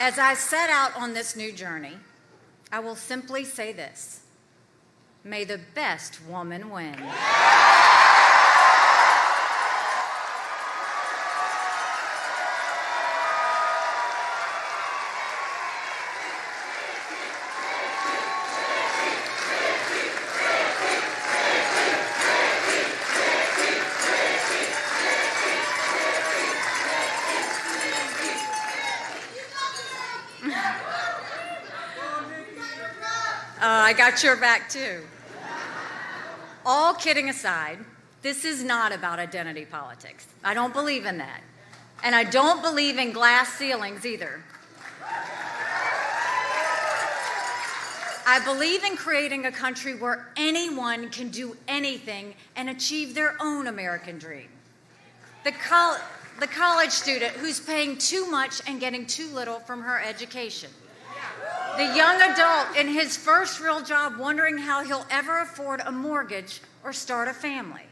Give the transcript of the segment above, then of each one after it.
As I set out on this new journey, I will simply say this: may the best woman win. I got your back too. All kidding aside, this is not about identity politics. I don't believe in that. And I don't believe in glass ceilings either. I believe in creating a country where anyone can do anything and achieve their own American dream. The college student who's paying too much and getting too little from her education. The young adult in his first real job wondering how he'll ever afford a mortgage or start a family.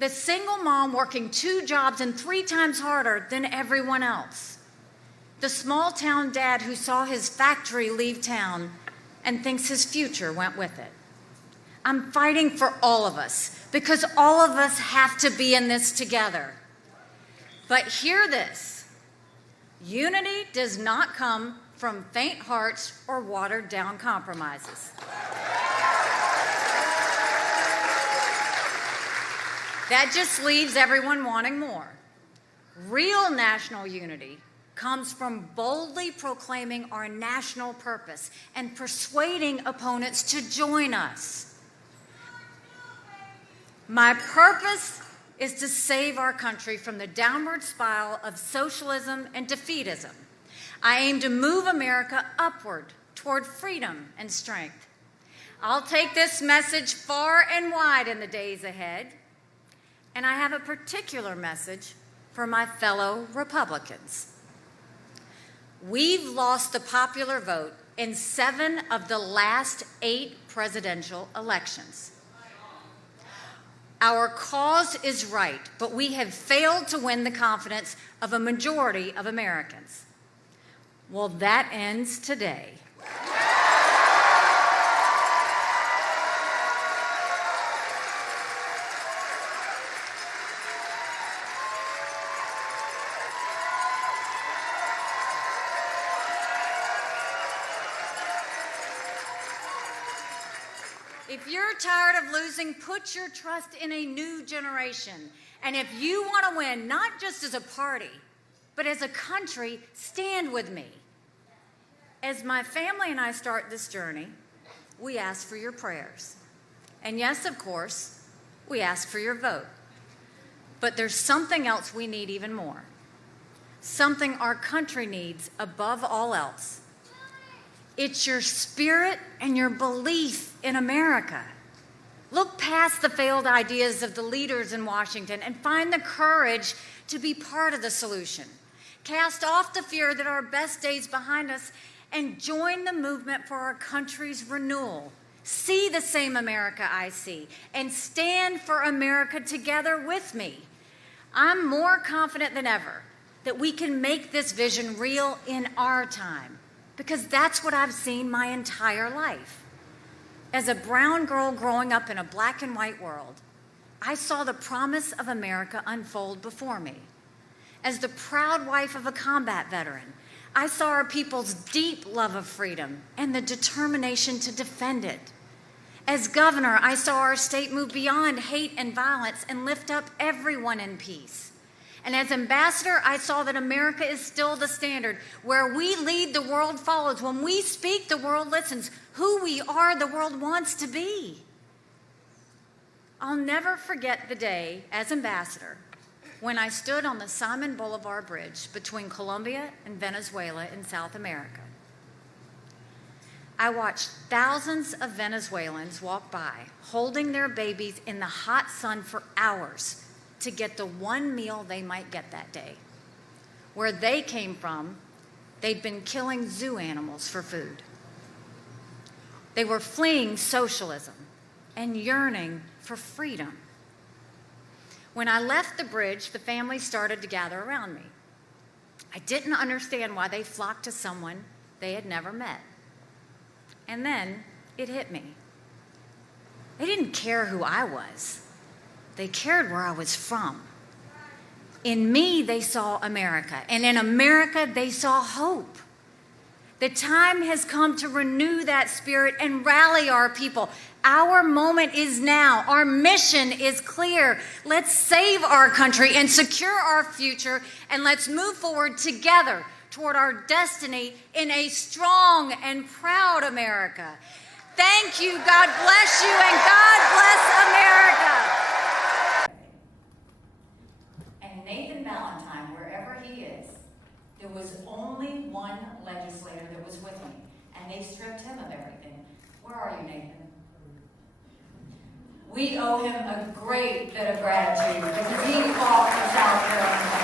The single mom working 2 jobs and 3 times harder than everyone else. The small town dad who saw his factory leave town and thinks his future went with it. I'm fighting for all of us because all of us have to be in this together. But hear this: unity does not come from faint hearts or watered-down compromises. That just leaves everyone wanting more. Real national unity comes from boldly proclaiming our national purpose and persuading opponents to join us. My purpose is to save our country from the downward spiral of socialism and defeatism. I aim to move America upward toward freedom and strength. I'll take this message far and wide in the days ahead, and I have a particular message for my fellow Republicans. We've lost the popular vote in 7 of the last 8 presidential elections. Our cause is right, but we have failed to win the confidence of a majority of Americans. Well, that ends today. If you're tired of losing, put your trust in a new generation. And if you want to win, not just as a party, but as a country, stand with me. As my family and I start this journey, we ask for your prayers. And yes, of course, we ask for your vote. But there's something else we need even more. Something our country needs above all else. It's your spirit and your belief in America. Look past the failed ideas of the leaders in Washington and find the courage to be part of the solution. Cast off the fear that our best days behind us and join the movement for our country's renewal. See the same America I see and stand for America together with me. I'm more confident than ever that we can make this vision real in our time, because that's what I've seen my entire life. As a brown girl growing up in a black and white world, I saw the promise of America unfold before me. As the proud wife of a combat veteran, I saw our people's deep love of freedom and the determination to defend it. As governor, I saw our state move beyond hate and violence and lift up everyone in peace. And as ambassador, I saw that America is still the standard. Where we lead, the world follows. When we speak, the world listens. Who we are, the world wants to be. I'll never forget the day as ambassador when I stood on the Simon Bolivar Bridge between Colombia and Venezuela in South America. I watched thousands of Venezuelans walk by, holding their babies in the hot sun for hours to get the one meal they might get that day. Where they came from, they'd been killing zoo animals for food. They were fleeing socialism and yearning for freedom. When I left the bridge, the family started to gather around me. I didn't understand why they flocked to someone they had never met. And then it hit me. They didn't care who I was. They cared where I was from. In me, they saw America. And in America, they saw hope. The time has come to renew that spirit and rally our people. Our moment is now. Our mission is clear. Let's save our country and secure our future, and let's move forward together toward our destiny in a strong and proud America. Thank you. God bless you, and God bless America. And Nathan Valentine, wherever he is, there was only one legislator that was with me, and they stripped him of everything. Where are you, Nathan? We owe him a great bit of gratitude because he fought for South Carolina.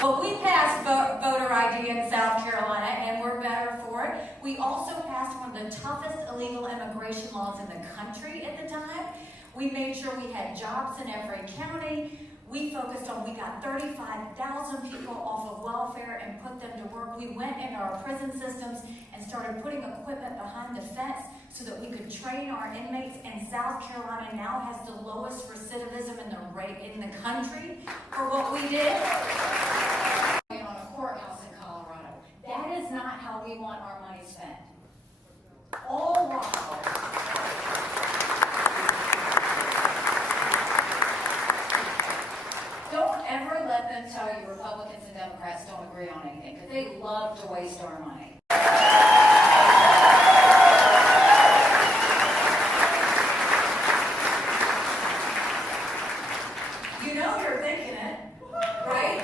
But we passed voter ID in South Carolina, and we're better for it. We also passed one of the toughest illegal immigration laws in the country at the time. We made sure we had jobs in every county. We focused on, we got 35,000 people off of welfare and put them to work. We went into our prison systems and started putting equipment behind the fence so that we could train our inmates. And South Carolina now has the lowest recidivism in the country for what we did. On a courthouse in Colorado. That is not how we want our money spent. All while don't ever let them tell you Republicans and Democrats don't agree on anything, because they love to waste our money. You know you're thinking it, right?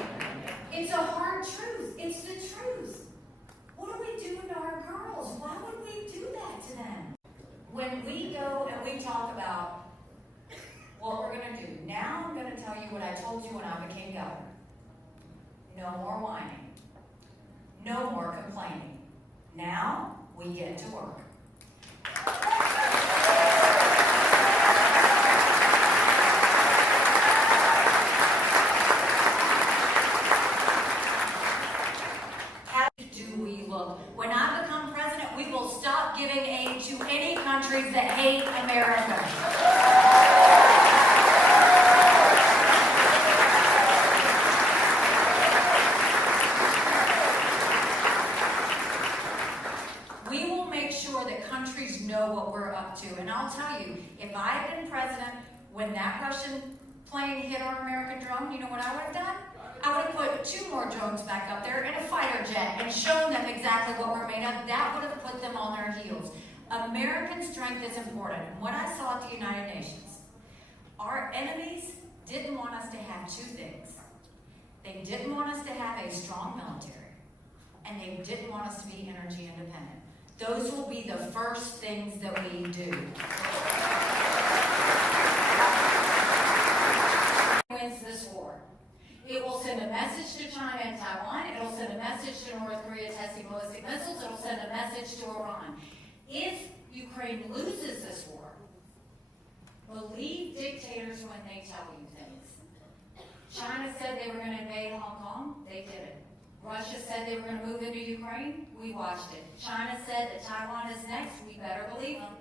It's a hard truth. It's the truth. What are we doing to our girls? Why would we do that to them? When we go and we talk about what we're going to do. Now I'm going to tell you what I told you when I became governor. No more whining. No more complaining. Now we get to work. How do we look? When I become president, we will stop giving aid to any countries that hate America. Know what we're up to. And I'll tell you, if I had been president when that Russian plane hit our American drone, you know what I would have done? I would have put 2 more drones back up there and a fighter jet and shown them exactly what we're made of. That would have put them on their heels. American strength is important. And what I saw at the United Nations, our enemies didn't want us to have 2 things. They didn't want us to have a strong military, and they didn't want us to be energy independent. Those will be the first things that we do. Wins this war. It will send a message to China and Taiwan. It will send a message to North Korea testing ballistic missiles. It will send a message to Iran. If Ukraine loses this war, believe dictators when they tell you things. China said they were going to invade Hong Kong. They did it. Russia said they were going to move into Ukraine. We watched it. China said that Taiwan is next. We better believe them.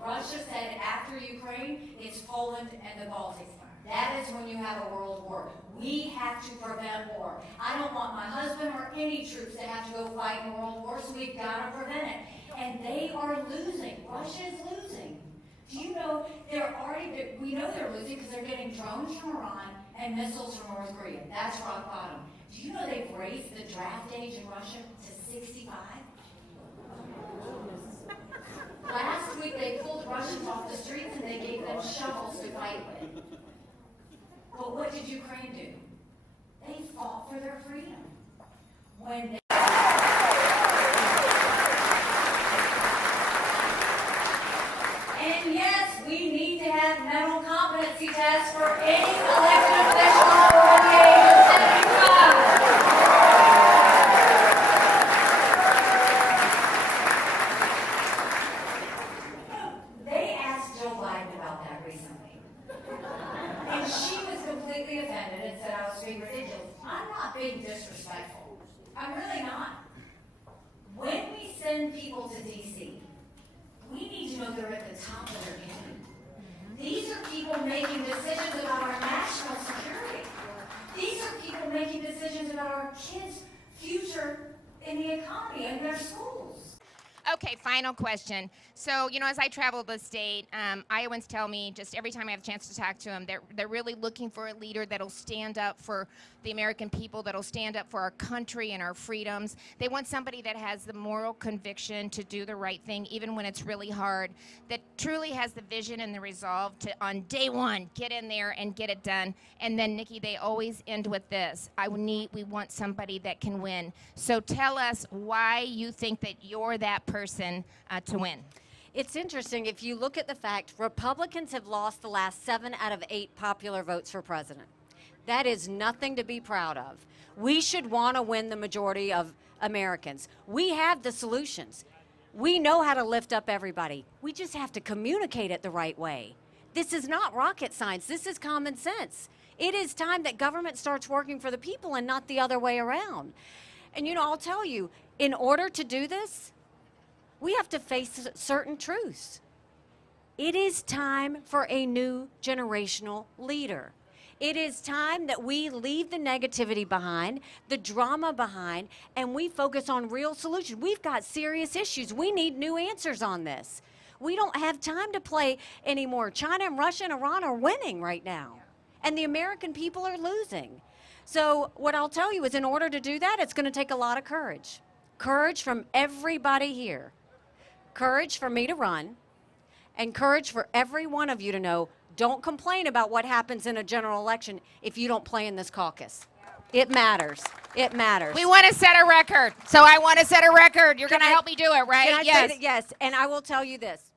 Russia said after Ukraine, it's Poland and the Baltics. That is when you have a world war. We have to prevent war. I don't want my husband or any troops to have to go fight in a world war, so we've got to prevent it. And they are losing. Russia is losing. Do you know we know they're losing because they're getting drones from Iran and missiles from North Korea. That's rock bottom. Do you know they've raised the draft age in Russia to 65? Last week they pulled Russians off the streets and they gave them shovels to fight with. But what did Ukraine do? They fought for their freedom. When they And yes, we need to have mental competency tests for any elected official over the age of 75. They asked Joe Biden about that recently. And she was completely be offended and said I was being ridiculous. I'm not being disrespectful. I'm really not. When we send people to D.C., we need to know they're at the top of their game. These are people making decisions about our national security. These are people making decisions about our kids' future in the economy and their schools. Okay, final question. So, as I travel the state, Iowans tell me just every time I have a chance to talk to them, they're really looking for a leader that'll stand up for the American people, that'll stand up for our country and our freedoms. They want somebody that has the moral conviction to do the right thing, even when it's really hard, that truly has the vision and the resolve to, on day one, get in there and get it done. And then, Nikki, they always end with this: we want somebody that can win. So tell us why you think that you're that person to win. It's interesting. If you look at the fact, Republicans have lost the last 7 out of 8 popular votes for president. That is nothing to be proud of. We should want to win the majority of Americans. We have the solutions. We know how to lift up everybody. We just have to communicate it the right way. This is not rocket science. This is common sense. It is time that government starts working for the people and not the other way around. And, I'll tell you, in order to do this, we have to face certain truths. It is time for a new generational leader. It is time that we leave the negativity behind, the drama behind, and we focus on real solutions. We've got serious issues. We need new answers on this. We don't have time to play anymore. China and Russia and Iran are winning right now, and the American people are losing. So what I'll tell you is, in order to do that, it's going to take a lot of courage. Courage from everybody here. Courage for me to run, and courage for every one of you to know, don't complain about what happens in a general election if you don't play in this caucus. It matters. It matters. We want to set a record. So I want to set a record. You're going to help me do it, right? Can I Yes. say that? Yes. And I will tell you this.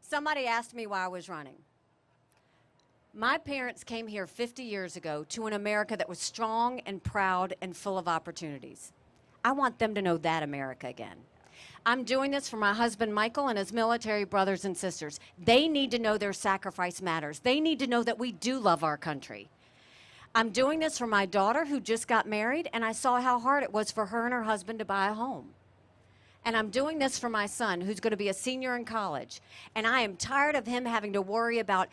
Somebody asked me why I was running. My parents came here 50 years ago to an America that was strong and proud and full of opportunities. I want them to know that America again. I'm doing this for my husband, Michael, and his military brothers and sisters. They need to know their sacrifice matters. They need to know that we do love our country. I'm doing this for my daughter, who just got married, and I saw how hard it was for her and her husband to buy a home. And I'm doing this for my son, who's going to be a senior in college. And I am tired of him having to worry about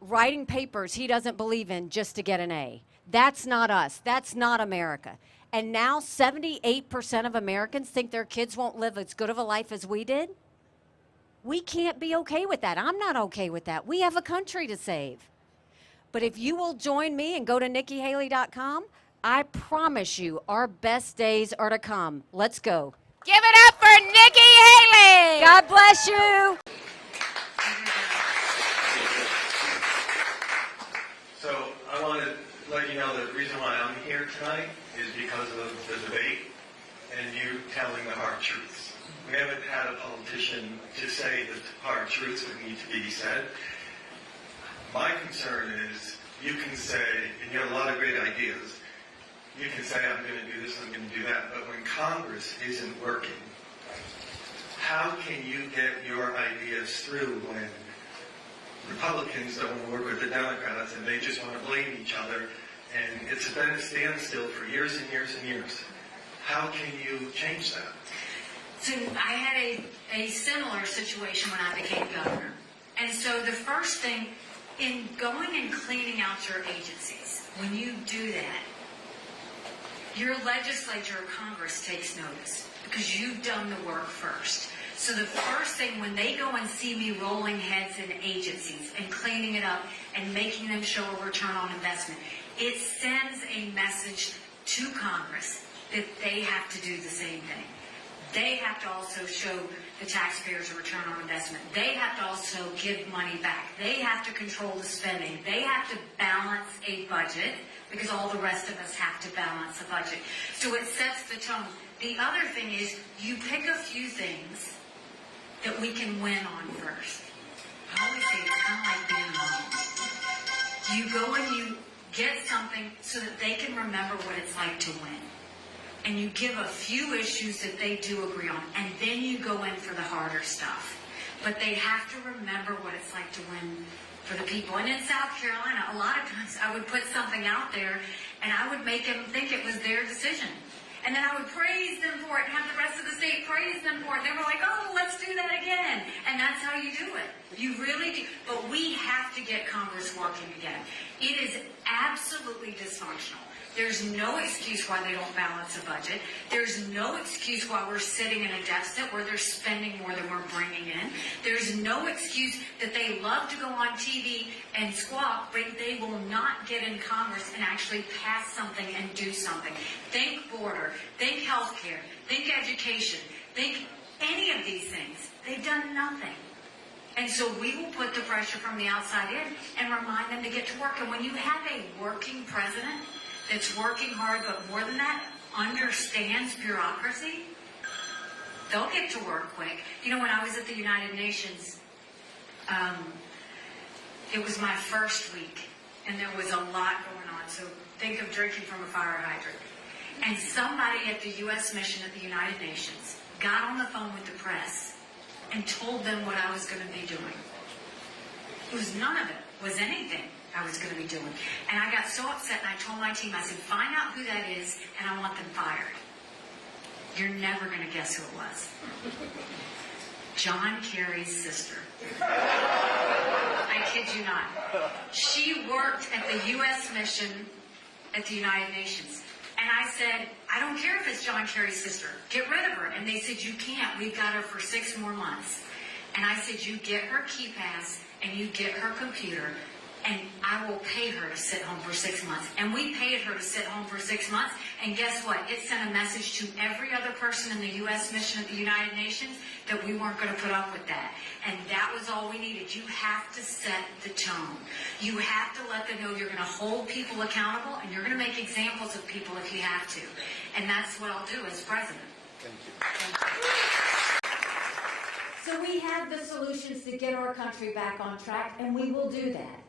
writing papers he doesn't believe in just to get an A. That's not us. That's not America. And now 78% of Americans think their kids won't live as good of a life as we did. We can't be okay with that. I'm not okay with that. We have a country to save. But if you will join me and go to NikkiHaley.com, I promise you our best days are to come. Let's go. Give it up for Nikki Haley. God bless you. So I want to let you know the reason why I'm here tonight is because of the debate and you telling the hard truths. We haven't had a politician to say the hard truths that need to be said. My concern is you can say, and you have a lot of great ideas, you can say, I'm going to do this, I'm going to do that, but when Congress isn't working, how can you get your ideas through when Republicans don't want to work with the Democrats and they just want to blame each other, and it's been a standstill for years and years and years? How can you change that? So I had a similar situation when I became governor. And so the first thing, in going and cleaning out your agencies, when you do that, your legislature or Congress takes notice because you've done the work first. So the first thing, when they go and see me rolling heads in agencies and cleaning it up and making them show a return on investment, it sends a message to Congress that they have to do the same thing. They have to also show the taxpayers a return on investment. They have to also give money back. They have to control the spending. They have to balance a budget because all the rest of us have to balance a budget. So it sets the tone. The other thing is you pick a few things that we can win on first. I always say it's kind of like being home. You go and you get something so that they can remember what it's like to win. And you give a few issues that they do agree on, and then you go in for the harder stuff. But they have to remember what it's like to win for the people. And in South Carolina, a lot of times I would put something out there and I would make them think it was their decision. And then I would praise them for it and have the rest of the state praise them for it. They were like, oh, let's do that again. And that's how you do it. You really do. But we have to get Congress working again. It is absolutely dysfunctional. There's no excuse why they don't balance a budget. There's no excuse why we're sitting in a deficit where they're spending more than we're bringing in. There's no excuse that they love to go on TV and squawk, but they will not get in Congress and actually pass something and do something. Think border, think healthcare, think education, think any of these things. They've done nothing. And so we will put the pressure from the outside in and remind them to get to work. And when you have a working president that's working hard, but more than that, understands bureaucracy, they'll get to work quick. You know, when I was at the United Nations, it was my first week, and there was a lot going on. So think of drinking from a fire hydrant. And somebody at the U.S. mission at the United Nations got on the phone with the press and told them what I was going to be doing. It was none of it was anything I was going to be doing. And I got so upset, and I told my team, I said, find out who that is, and I want them fired. You're never going to guess who it was. John Kerry's sister. I kid you not. She worked at the U.S. mission at the United Nations. And I said, I don't care if it's John Kerry's sister. Get rid of her. And they said, you can't. We've got her for 6 more months. And I said, you get her key pass, and you get her computer, and I will pay her to sit home for 6 months. And we paid her to sit home for 6 months. And guess what? It sent a message to every other person in the U.S. mission at the United Nations that we weren't going to put up with that. And that was all we needed. You have to set the tone. You have to let them know you're going to hold people accountable, and you're going to make examples of people if you have to. And that's what I'll do as president. Thank you. Thank you. So we have the solutions to get our country back on track, and we will do that.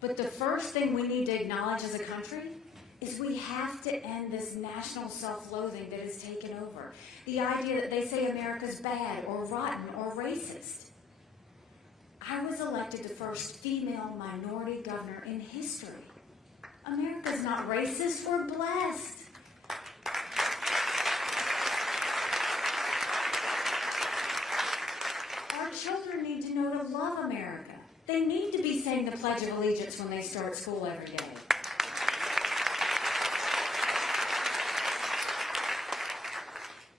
But the first thing we need to acknowledge as a country is we have to end this national self-loathing that has taken over. The idea that they say America's bad or rotten or racist. I was elected the first female minority governor in history. America's not racist, we're blessed. Our children need to know to love America. They need to be saying the Pledge of Allegiance when they start school every day.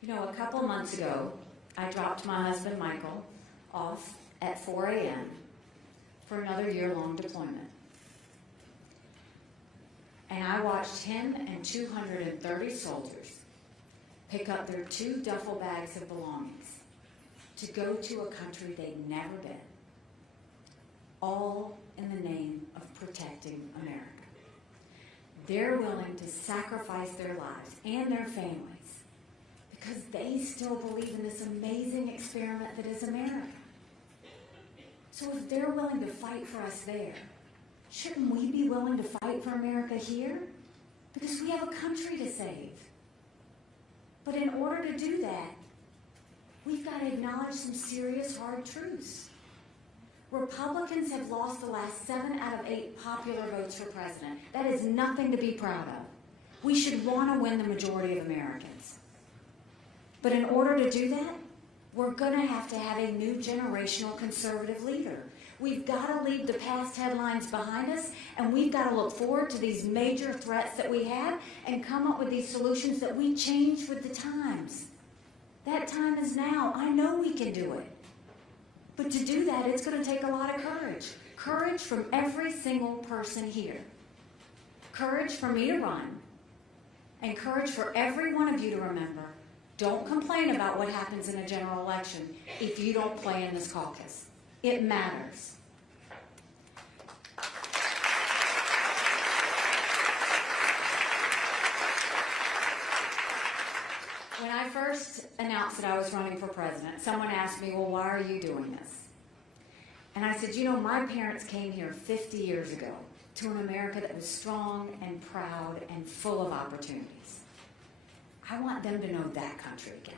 You know, a couple months ago, I dropped my husband, Michael, off at 4 a.m. for another year-long deployment. And I watched him and 230 soldiers pick up their 2 duffel bags of belongings to go to a country they'd never been, all in the name of protecting America. They're willing to sacrifice their lives and their families because they still believe in this amazing experiment that is America. So if they're willing to fight for us there, shouldn't we be willing to fight for America here? Because we have a country to save. But in order to do that, we've got to acknowledge some serious hard truths. Republicans have lost the last 7 out of 8 popular votes for president. That is nothing to be proud of. We should want to win the majority of Americans. But in order to do that, we're going to have a new generational conservative leader. We've got to leave the past headlines behind us, and we've got to look forward to these major threats that we have and come up with these solutions that we change with the times. That time is now. I know we can do it. But to do that, it's going to take a lot of courage. Courage from every single person here. Courage for me to run. And courage for every one of you to remember, don't complain about what happens in a general election if you don't play in this caucus. It matters. When I first announced that I was running for president, someone asked me, well, why are you doing this? And I said, you know, my parents came here 50 years ago to an America that was strong and proud and full of opportunities. I want them to know that country again.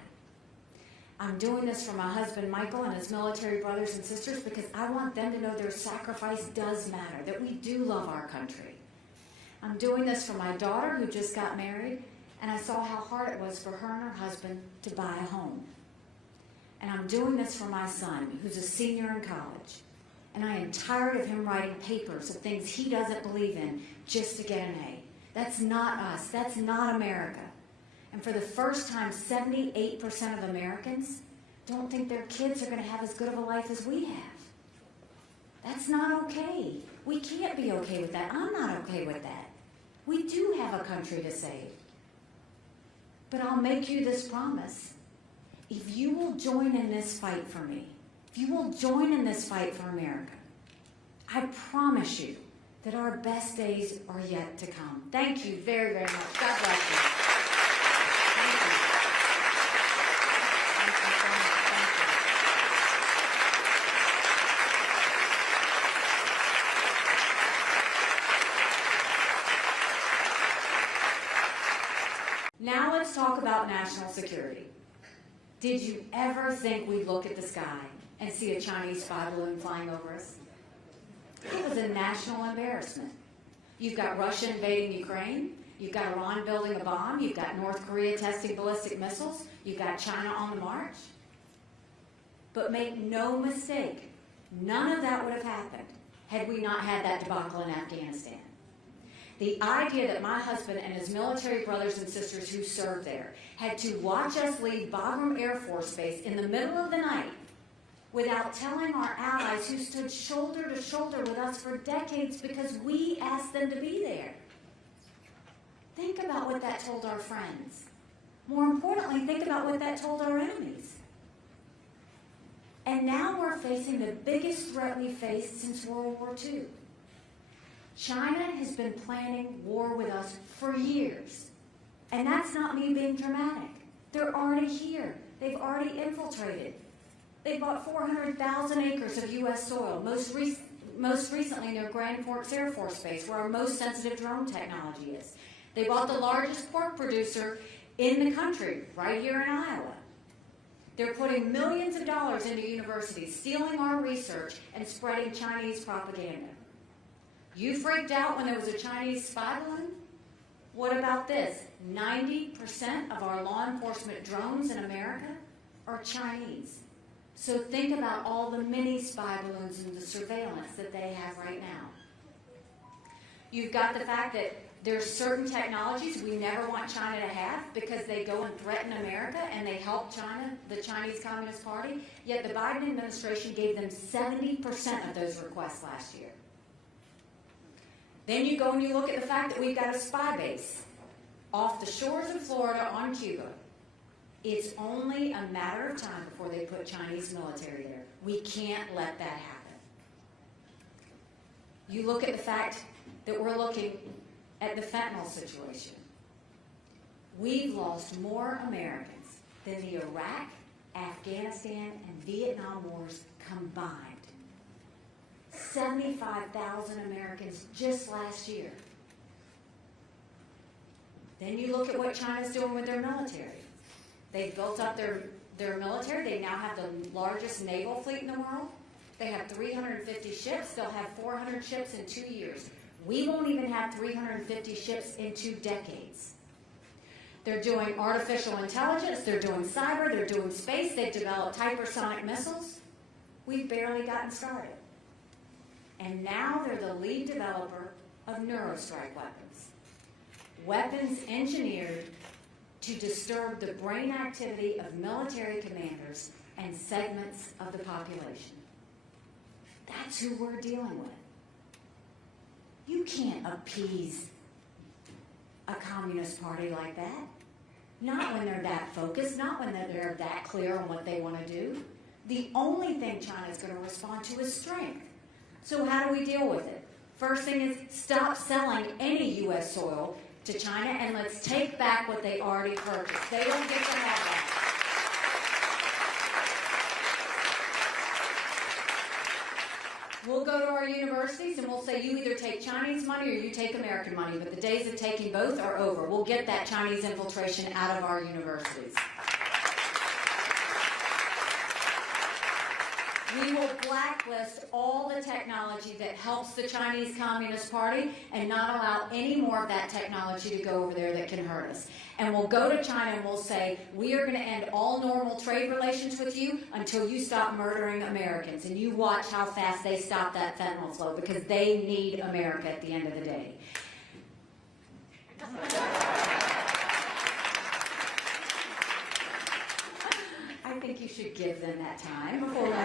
I'm doing this for my husband, Michael, and his military brothers and sisters because I want them to know their sacrifice does matter, that we do love our country. I'm doing this for my daughter who just got married, and I saw how hard it was for her and her husband to buy a home. And I'm doing this for my son, who's a senior in college. And I am tired of him writing papers of things he doesn't believe in just to get an A. That's not us. That's not America. And for the first time, 78% of Americans don't think their kids are going to have as good of a life as we have. That's not okay. We can't be okay with that. I'm not okay with that. We do have a country to save. But I'll make you this promise. If you will join in this fight for me, if you will join in this fight for America, I promise you that our best days are yet to come. Thank you very, very much. God bless you. Thank you. Thank you so much. Thank you. Now let's talk about national security. Did you ever think we'd look at the sky and see a Chinese spy balloon flying over us? It was a national embarrassment. You've got Russia invading Ukraine. You've got Iran building a bomb. You've got North Korea testing ballistic missiles. You've got China on the march. But make no mistake, none of that would have happened had we not had that debacle in Afghanistan. The idea that my husband and his military brothers and sisters who served there had to watch us leave Bagram Air Force Base in the middle of the night without telling our allies who stood shoulder to shoulder with us for decades because we asked them to be there. Think about what that told our friends. More importantly, think about what that told our enemies. And now we're facing the biggest threat we faced since World War II. China has been planning war with us for years. And that's not me being dramatic. They're already here. They've already infiltrated. They bought 400,000 acres of U.S. soil, most recently near Grand Forks Air Force Base, where our most sensitive drone technology is. They bought the largest pork producer in the country, right here in Iowa. They're putting millions of dollars into universities, stealing our research, and spreading Chinese propaganda. You freaked out when there was a Chinese spy balloon? What about this? 90% of our law enforcement drones in America are Chinese. So think about all the mini spy balloons and the surveillance that they have right now. You've got the fact that there's certain technologies we never want China to have because they go and threaten America and they help China, the Chinese Communist Party, yet the Biden administration gave them 70% of those requests last year. Then you go and you look at the fact that we've got a spy base off the shores of Florida on Cuba. It's only a matter of time before they put Chinese military there. We can't let that happen. You look at the fact that we're looking at the fentanyl situation. We've lost more Americans than the Iraq, Afghanistan, and Vietnam wars combined. 75,000 Americans just last year. Then you look at what China's doing with their military. They've built up their military. They now have the largest naval fleet in the world. They have 350 ships. They'll have 400 ships in 2 years. We won't even have 350 ships in 2 decades. They're doing artificial intelligence. They're doing cyber. They're doing space. They've developed hypersonic missiles. We've barely gotten started. And now they're the lead developer of neurostrike weapons. Weapons engineered to disturb the brain activity of military commanders and segments of the population. That's who we're dealing with. You can't appease a communist party like that. Not when they're that focused, not when they're that clear on what they want to do. The only thing China's going to respond to is strength. So how do we deal with it? First thing is stop selling any U.S. soil to China and let's take back what they already purchased. They don't get to have that. We'll go to our universities and we'll say you either take Chinese money or you take American money, but the days of taking both are over. We'll get that Chinese infiltration out of our universities. We will blacklist all the technology that helps the Chinese Communist Party and not allow any more of that technology to go over there that can hurt us. And we'll go to China and we'll say, we are going to end all normal trade relations with you until you stop murdering Americans. And you watch how fast they stop that fentanyl flow, because they need America at the end of the day. I think you should give them that time before we go.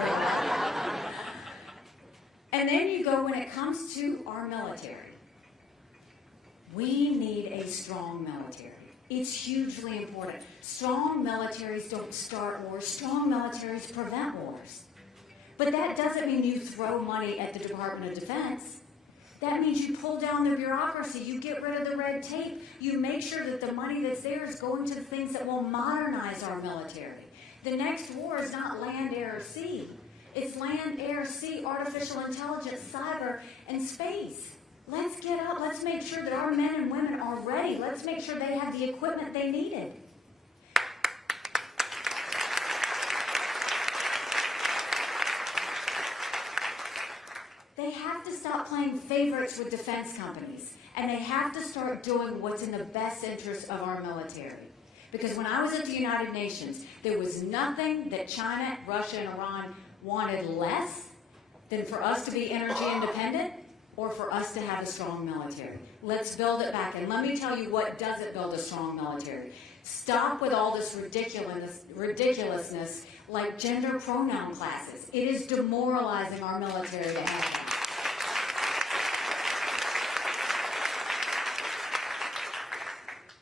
And then you go, when it comes to our military, we need a strong military. It's hugely important. Strong militaries don't start wars. Strong militaries prevent wars. But that doesn't mean you throw money at the Department of Defense. That means you pull down the bureaucracy, you get rid of the red tape, you make sure that the money that's there is going to the things that will modernize our military. The next war is not land, air, or sea. It's land, air, sea, artificial intelligence, cyber, and space. Let's get up. Let's make sure that our men and women are ready. Let's make sure they have the equipment they needed. They have to stop playing favorites with defense companies, and they have to start doing what's in the best interest of our military. Because when I was at the United Nations, there was nothing that China, Russia, and Iran wanted less than for us to be energy independent or for us to have a strong military. Let's build it back. And let me tell you what doesn't build a strong military. Stop with all this ridiculousness like gender pronoun classes. It is demoralizing our military to have that.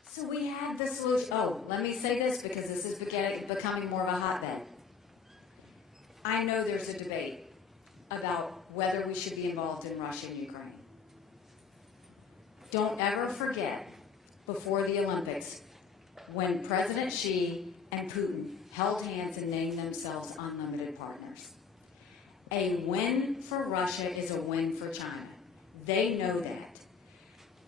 So we had the solution. Oh, let me say this because this is becoming more of a hotbed. I know there's a debate about whether we should be involved in Russia and Ukraine. Don't ever forget, before the Olympics, when President Xi and Putin held hands and named themselves unlimited partners. A win for Russia is a win for China. They know that.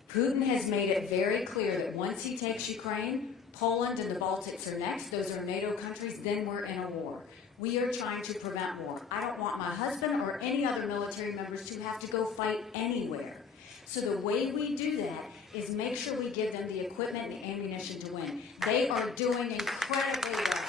Putin has made it very clear that once he takes Ukraine, Poland and the Baltics are next. Those are NATO countries. Then we're in a war. We are trying to prevent war. I don't want my husband or any other military members to have to go fight anywhere. So the way we do that is make sure we give them the equipment and the ammunition to win. They are doing incredibly well.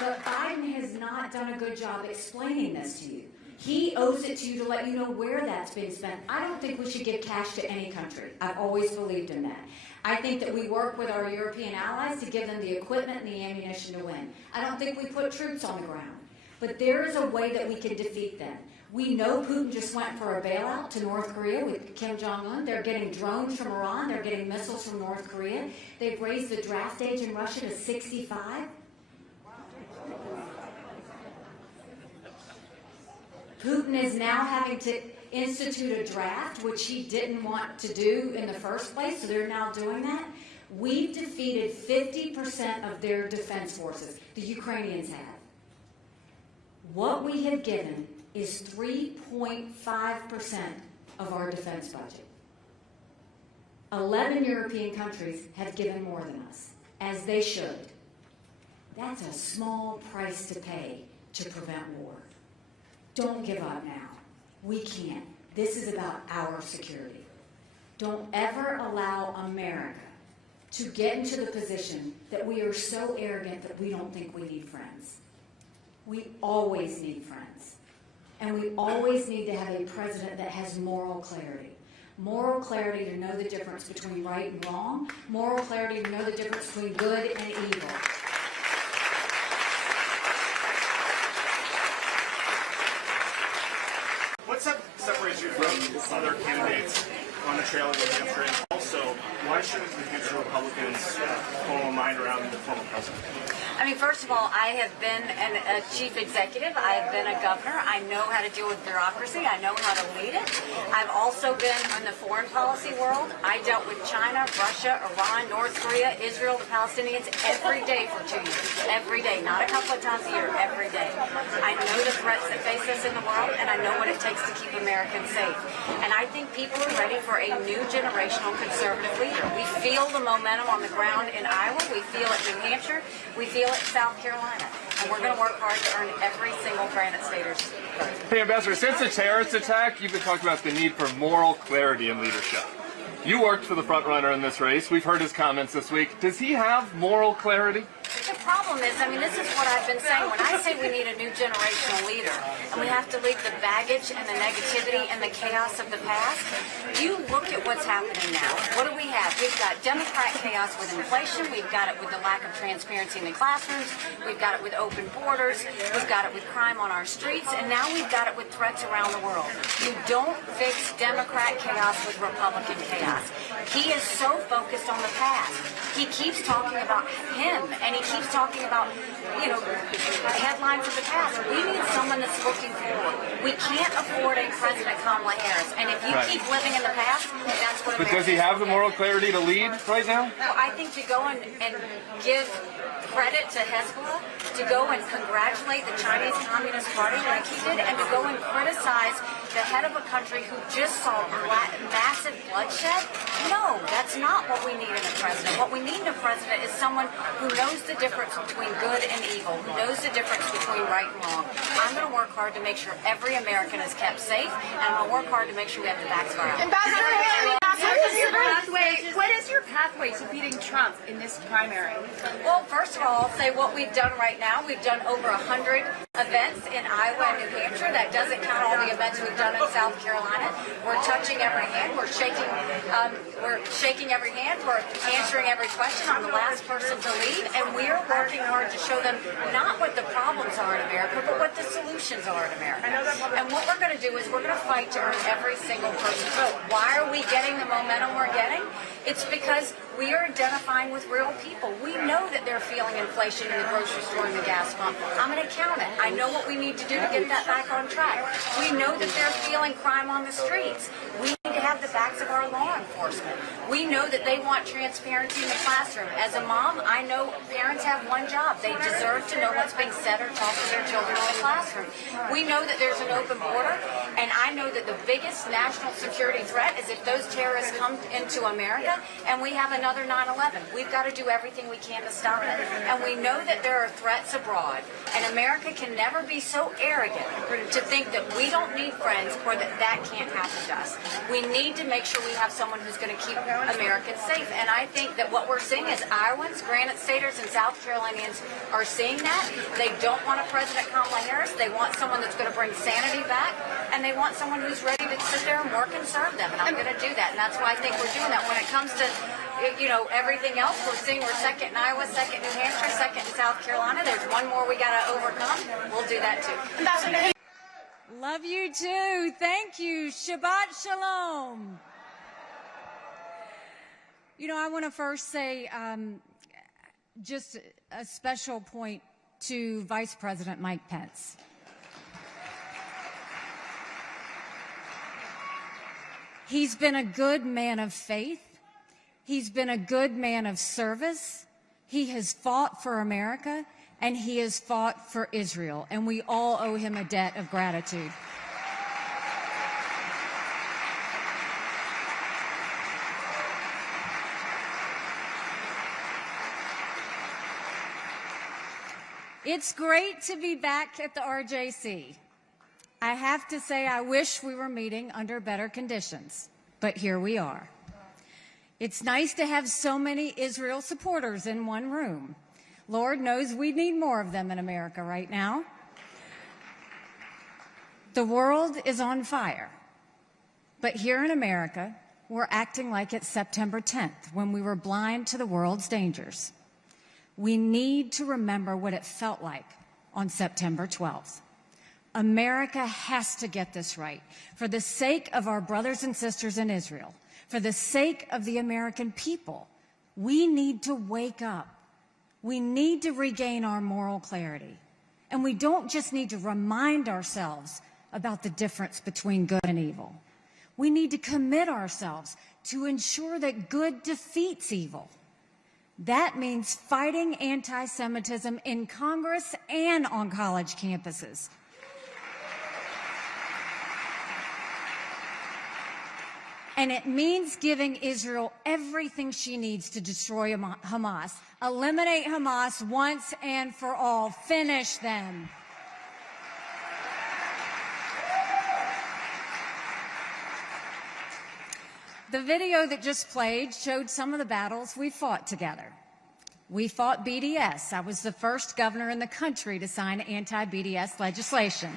But Biden has not done a good job explaining this to you. He owes it to you to let you know where that's being spent. I don't think we should give cash to any country. I've always believed in that. I think that we work with our European allies to give them the equipment and the ammunition to win. I don't think we put troops on the ground. But there is a way that we can defeat them. We know Putin just went for a bailout to North Korea with Kim Jong-un. They're getting drones from Iran. They're getting missiles from North Korea. They've raised the draft age in Russia to 65. Putin is now having to institute a draft, which he didn't want to do in the first place, so they're now doing that. We've defeated 50% of their defense forces. The Ukrainians have. What we have given is 3.5% of our defense budget. 11 European countries have given more than us, as they should. That's a small price to pay to prevent war. Don't give up now. We can't. This is about our security. Don't ever allow America to get into the position that we are so arrogant that we don't think we need friends. We always need friends. And we always need to have a president that has moral clarity. Moral clarity to know the difference between right and wrong. Moral clarity to know the difference between good and evil. What separates you from other candidates on the trail in New Hampshire? And also, why shouldn't New Hampshire Republicans form a mind around the former president? I mean, first of all, I have been a chief executive. I have been a governor. I know how to deal with bureaucracy. I know how to lead it. I've also been in the foreign policy world. I dealt with China, Russia, Iran, North Korea, Israel, the Palestinians every day for 2 years. Every day, not a couple of times a year, every day. I know the threats that face us in the world, and I know what it takes to keep Americans safe. And I think people are ready for a new generational conservative leader. We feel the momentum on the ground in Iowa. We feel it in New Hampshire. We feel it in South Carolina. And we're going to work hard to earn every single Granite Stater's vote. Hey, Ambassador, since the terrorist attack, you've been talking about the need for moral clarity in leadership. You worked for the front runner in this race. We've heard his comments this week. Does he have moral clarity? The problem is, I mean, this is what I've been saying. When I say we need a new generational leader and we have to leave the baggage and the negativity and the chaos of the past, you look at what's happening now. What do we have? We've got Democrat chaos with inflation. We've got it with the lack of transparency in the classrooms. We've got it with open borders. We've got it with crime on our streets. And now we've got it with threats around the world. You don't fix Democrat chaos with Republican chaos. He is so focused on the past. He keeps talking about him, and he keeps talking about, you know, headlines of the past. We need someone that's looking forward. We can't afford a President Kamala Harris, and if you keep living in the past, that's what. But does he have the moral clarity to lead right now? Well, I think to go and give credit to Hezbollah, to go and congratulate the Chinese Communist Party like he did, and to go and criticize the head of a country who just saw massive bloodshed? No, that's not what we need in a president. What we need in a president is someone who knows the difference between good and evil, who knows the difference between right and wrong. I'm going to work hard to make sure every American is kept safe, and I'm going to work hard to make sure we have the backs of our allies. What is your pathway to beating Trump in this primary? Well, first of all, I'll say what we've done right now. We've done over 100 events in Iowa and New Hampshire. That doesn't count all the events we've done in South Carolina. We're touching every hand. We're shaking every hand. We're answering every question. I'm the last person to leave, and we're working hard to show them not what the problems are in America, but what the solutions are in America. And what we're going to do is we're going to fight to earn every single person's vote. Why are we getting the momentum we're getting? It's because we are identifying with real people. We know that they're feeling inflation in the grocery store and the gas pump. I'm going to count it. I know what we need to do to get that back on track. We know that they're feeling crime on the streets. We need to have the backs of our law enforcement. We know that they want transparency in the classroom. As a mom, I know parents have one job. They deserve to know what's being said or taught to their children in the classroom. We know that there's an open border, and I know that the biggest national security threat is if those terrorists come into America and we have another 9/11. We've got to do everything we can to stop it. And we know that there are threats abroad. And America can never be so arrogant to think that we don't need friends or that that can't happen to us. We need to make sure we have someone who's going to keep Americans safe. And I think that what we're seeing is Iowans, Granite Staters, and South Carolinians are seeing that. They don't want a President Kamala Harris. They want someone that's going to bring sanity back. And they want someone who's ready to sit there and work and serve them. And I'm going to do that. And that's why I think we're doing that. When it comes to, you know, everything else, we're seeing we're second in Iowa, second in New Hampshire, second in South Carolina. There's one more we got to overcome. We'll do that too. Love you too. Thank you. Shabbat Shalom. You know, I want to first say just a special point to Vice President Mike Pence. He's been a good man of faith. He's been a good man of service. He has fought for America, and he has fought for Israel, and we all owe him a debt of gratitude. It's great to be back at the RJC. I have to say I wish we were meeting under better conditions, but here we are. It's nice to have so many Israel supporters in one room. Lord knows we need more of them in America right now. The world is on fire, but here in America, we're acting like it's September 10th when we were blind to the world's dangers. We need to remember what it felt like on September 12th. America has to get this right for the sake of our brothers and sisters in Israel, for the sake of the American people. We need to wake up. We need to regain our moral clarity. And we don't just need to remind ourselves about the difference between good and evil. We need to commit ourselves to ensure that good defeats evil. That means fighting anti-Semitism in Congress and on college campuses. And it means giving Israel everything she needs to destroy Hamas. Eliminate Hamas once and for all. Finish them. The video that just played showed some of the battles we fought together. We fought BDS. I was the first governor in the country to sign anti-BDS legislation.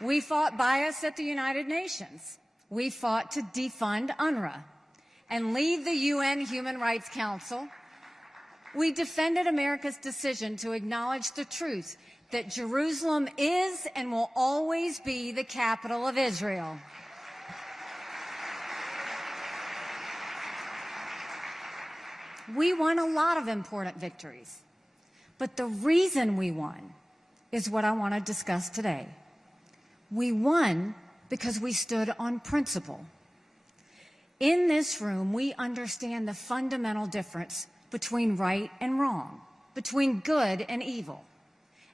We fought bias at the United Nations. We fought to defund UNRWA and leave the UN Human Rights Council. We defended America's decision to acknowledge the truth that Jerusalem is and will always be the capital of Israel. We won a lot of important victories, but the reason we won is what I want to discuss today. We won because we stood on principle. In this room, we understand the fundamental difference between right and wrong, between good and evil.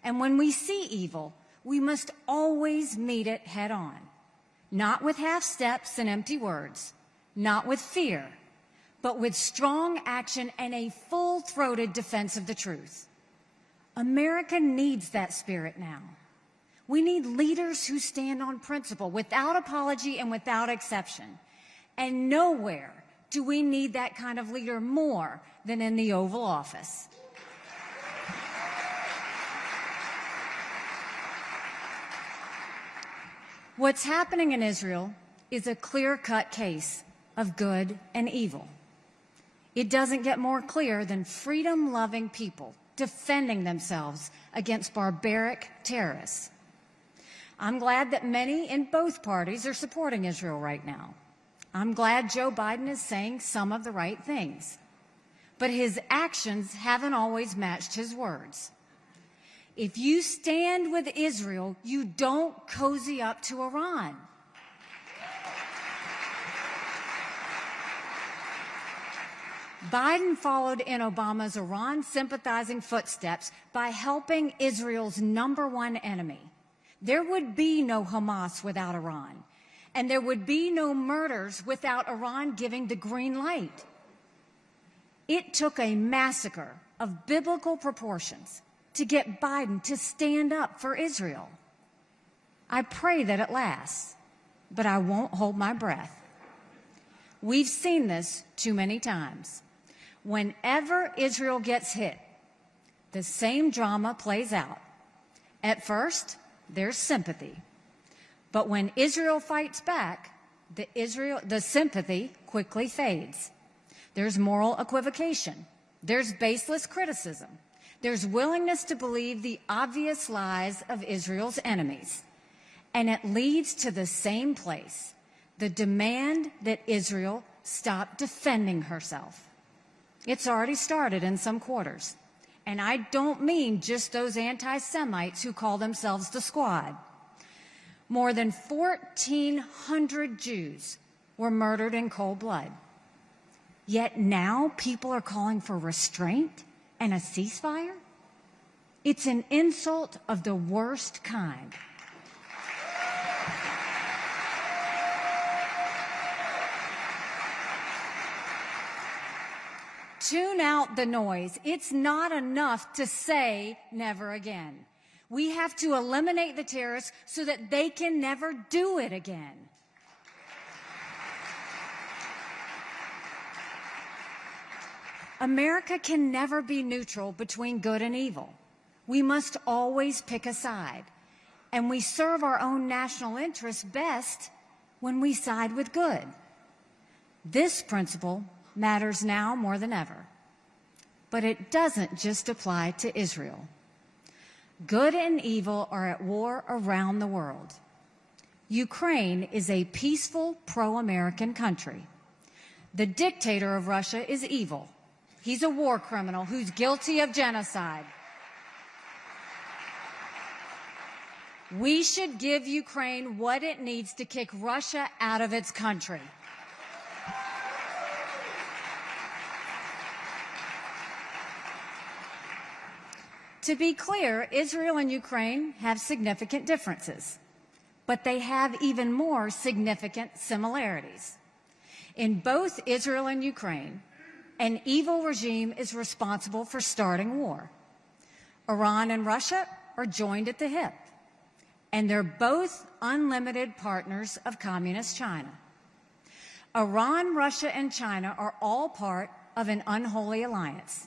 And when we see evil, we must always meet it head on, not with half steps and empty words, not with fear, but with strong action and a full-throated defense of the truth. America needs that spirit now. We need leaders who stand on principle without apology and without exception. And nowhere do we need that kind of leader more than in the Oval Office. What's happening in Israel is a clear-cut case of good and evil. It doesn't get more clear than freedom-loving people defending themselves against barbaric terrorists. I'm glad that many in both parties are supporting Israel right now. I'm glad Joe Biden is saying some of the right things. But his actions haven't always matched his words. If you stand with Israel, you don't cozy up to Iran. Biden followed in Obama's Iran-sympathizing footsteps by helping Israel's #1 enemy. There would be no Hamas without Iran, and there would be no murders without Iran giving the green light. It took a massacre of biblical proportions to get Biden to stand up for Israel. I pray that it lasts, but I won't hold my breath. We've seen this too many times. Whenever Israel gets hit, the same drama plays out. At first, there's sympathy. But when Israel fights back, the sympathy quickly fades. There's moral equivocation. There's baseless criticism. There's willingness to believe the obvious lies of Israel's enemies. And it leads to the same place, the demand that Israel stop defending herself. It's already started in some quarters. And I don't mean just those anti-Semites who call themselves the Squad. More than 1,400 Jews were murdered in cold blood. Yet now people are calling for restraint and a ceasefire? It's an insult of the worst kind. Tune out the noise. It's not enough to say never again. We have to eliminate the terrorists so that they can never do it again. America can never be neutral between good and evil. We must always pick a side. And we serve our own national interests best when we side with good. This principle matters now more than ever. But it doesn't just apply to Israel. Good and evil are at war around the world. Ukraine is a peaceful, pro-American country. The dictator of Russia is evil. He's a war criminal who's guilty of genocide. We should give Ukraine what it needs to kick Russia out of its country. To be clear, Israel and Ukraine have significant differences, but they have even more significant similarities. In both Israel and Ukraine, an evil regime is responsible for starting war. Iran and Russia are joined at the hip, and they're both unlimited partners of Communist China. Iran, Russia, and China are all part of an unholy alliance.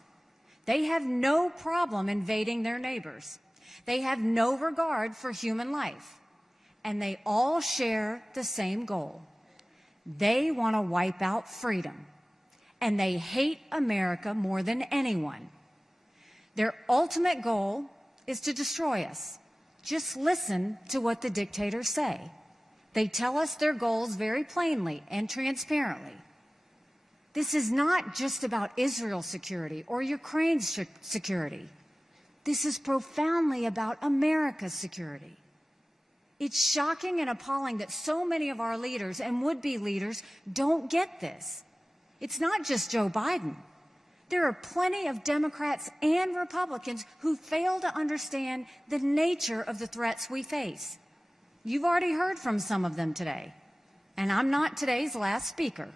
They have no problem invading their neighbors. They have no regard for human life. And they all share the same goal. They want to wipe out freedom. And they hate America more than anyone. Their ultimate goal is to destroy us. Just listen to what the dictators say. They tell us their goals very plainly and transparently. This is not just about Israel's security or Ukraine's security. This is profoundly about America's security. It's shocking and appalling that so many of our leaders and would-be leaders don't get this. It's not just Joe Biden. There are plenty of Democrats and Republicans who fail to understand the nature of the threats we face. You've already heard from some of them today, and I'm not today's last speaker.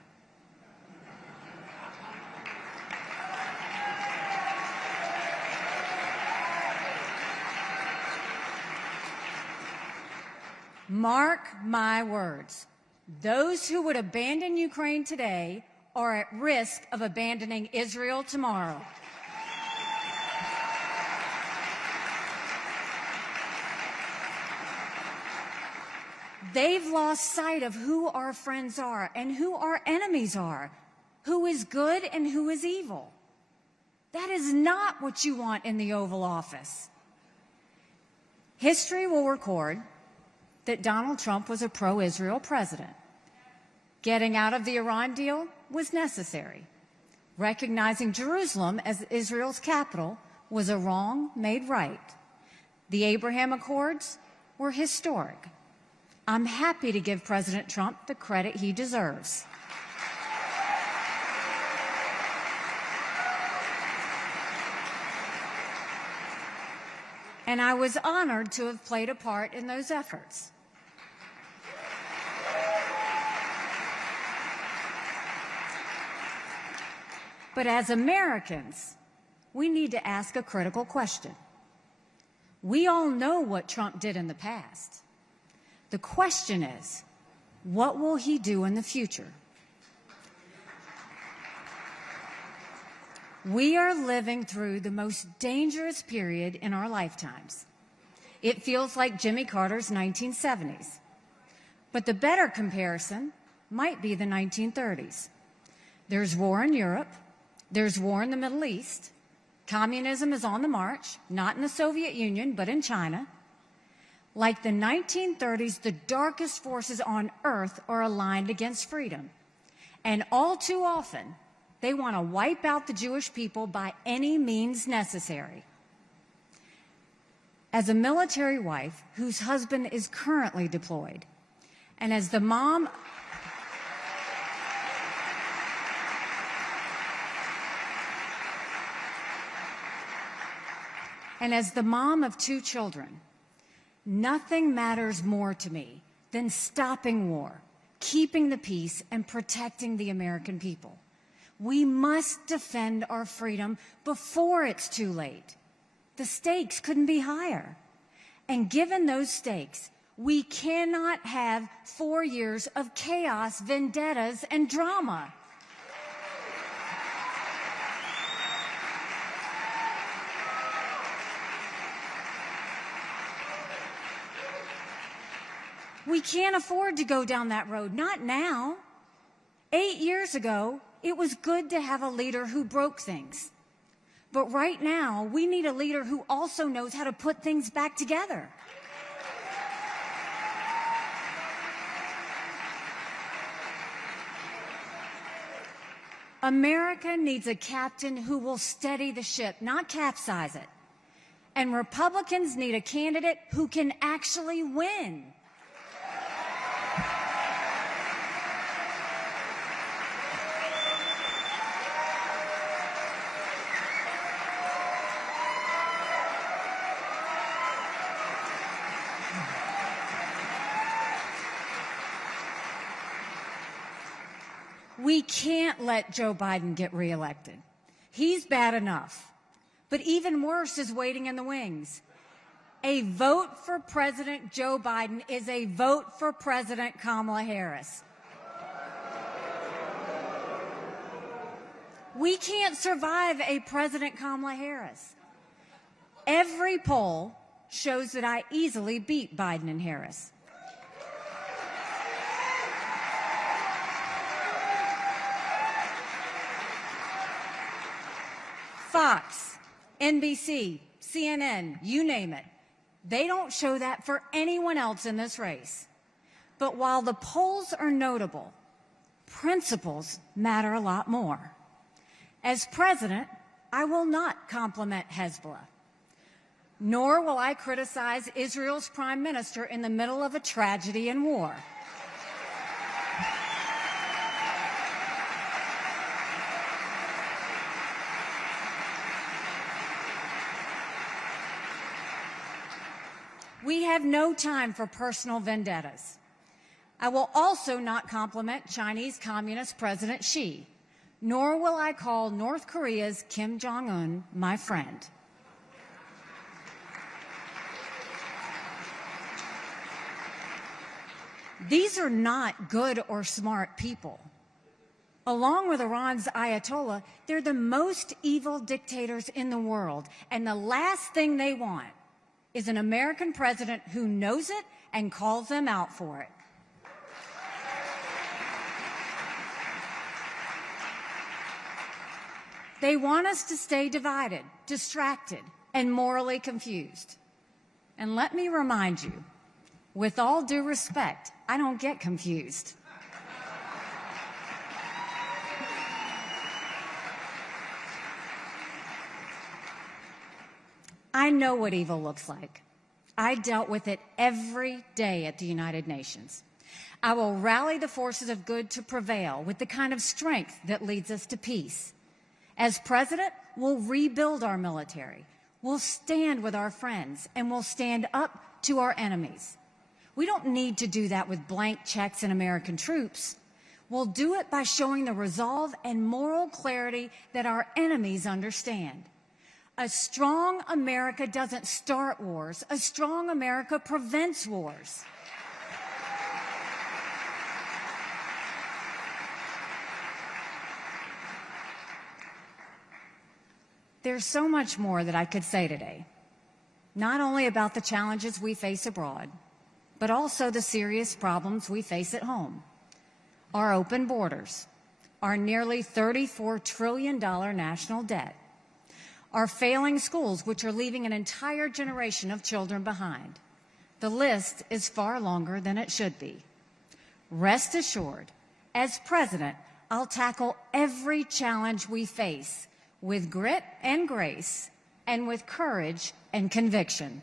Mark my words, those who would abandon Ukraine today are at risk of abandoning Israel tomorrow. They've lost sight of who our friends are and who our enemies are, who is good and who is evil. That is not what you want in the Oval Office. History will record that Donald Trump was a pro-Israel president. Getting out of the Iran deal was necessary. Recognizing Jerusalem as Israel's capital was a wrong made right. The Abraham Accords were historic. I'm happy to give President Trump the credit he deserves. And I was honored to have played a part in those efforts. But as Americans, we need to ask a critical question. We all know what Trump did in the past. The question is, what will he do in the future? We are living through the most dangerous period in our lifetimes. It feels like Jimmy Carter's 1970s. But the better comparison might be the 1930s. There's war in Europe. There's war in the Middle East. Communism is on the march, not in the Soviet Union, but in China. Like the 1930s, the darkest forces on earth are aligned against freedom. And all too often, they want to wipe out the Jewish people by any means necessary. As a military wife whose husband is currently deployed, and as the mom of 2 children, nothing matters more to me than stopping war, keeping the peace, and protecting the American people. We must defend our freedom before it's too late. The stakes couldn't be higher. And given those stakes, we cannot have 4 years of chaos, vendettas, and drama. We can't afford to go down that road, not now. 8 years ago, it was good to have a leader who broke things. But right now, we need a leader who also knows how to put things back together. America needs a captain who will steady the ship, not capsize it. And Republicans need a candidate who can actually win. We can't let Joe Biden get reelected. He's bad enough. But even worse is waiting in the wings. A vote for President Joe Biden is a vote for President Kamala Harris. We can't survive a President Kamala Harris. Every poll shows that I easily beat Biden and Harris. Fox, NBC, CNN, you name it. They don't show that for anyone else in this race. But while the polls are notable, principles matter a lot more. As president, I will not compliment Hezbollah, nor will I criticize Israel's prime minister in the middle of a tragedy and war. We have no time for personal vendettas. I will also not compliment Chinese Communist President Xi, nor will I call North Korea's Kim Jong-un my friend. These are not good or smart people. Along with Iran's Ayatollah, they're the most evil dictators in the world, and the last thing they want is an American president who knows it and calls them out for it. They want us to stay divided, distracted, and morally confused. And let me remind you, with all due respect, I don't get confused. I know what evil looks like. I dealt with it every day at the United Nations. I will rally the forces of good to prevail with the kind of strength that leads us to peace. As president, we'll rebuild our military. We'll stand with our friends, and we'll stand up to our enemies. We don't need to do that with blank checks and American troops. We'll do it by showing the resolve and moral clarity that our enemies understand. A strong America doesn't start wars. A strong America prevents wars. There's so much more that I could say today, not only about the challenges we face abroad, but also the serious problems we face at home. Our open borders, our nearly $34 trillion national debt, our failing schools, which are leaving an entire generation of children behind. The list is far longer than it should be. Rest assured, as president, I'll tackle every challenge we face with grit and grace, and with courage and conviction.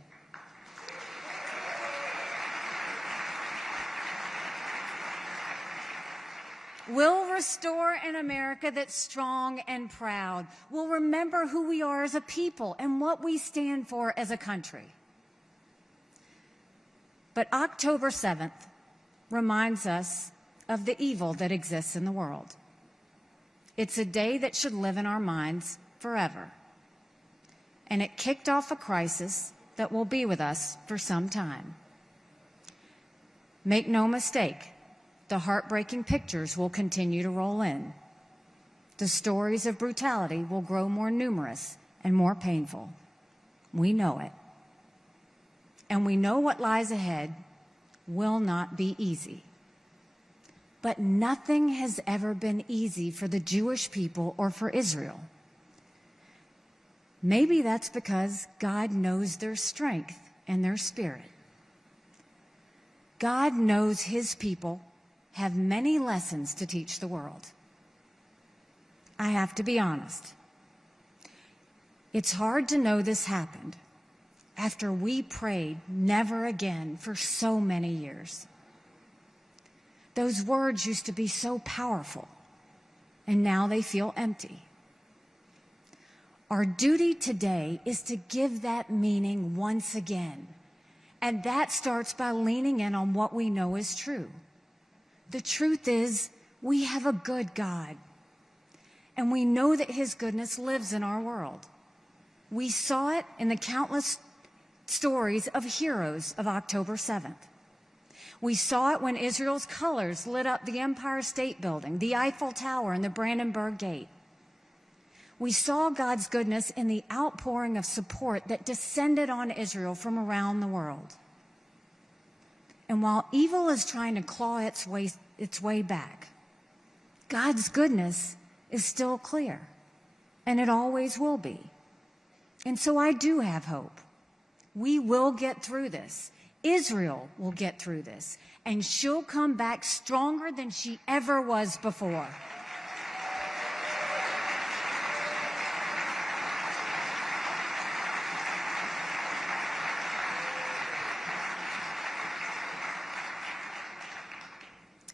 We'll restore an America that's strong and proud. We'll remember who we are as a people and what we stand for as a country. But October 7th reminds us of the evil that exists in the world. It's a day that should live in our minds forever. And it kicked off a crisis that will be with us for some time. Make no mistake, the heartbreaking pictures will continue to roll in. The stories of brutality will grow more numerous and more painful. We know it. And we know what lies ahead will not be easy. But nothing has ever been easy for the Jewish people or for Israel. Maybe that's because God knows their strength and their spirit. God knows his people have many lessons to teach the world. I have to be honest. It's hard to know this happened after we prayed never again for so many years. Those words used to be so powerful, and now they feel empty. Our duty today is to give that meaning once again, and that starts by leaning in on what we know is true. The truth is, we have a good God, and we know that His goodness lives in our world. We saw it in the countless stories of heroes of October 7th. We saw it when Israel's colors lit up the Empire State Building, the Eiffel Tower, and the Brandenburg Gate. We saw God's goodness in the outpouring of support that descended on Israel from around the world. And while evil is trying to claw its way back, God's goodness is still clear, and it always will be. And so I do have hope. We will get through this. Israel will get through this, and she'll come back stronger than she ever was before.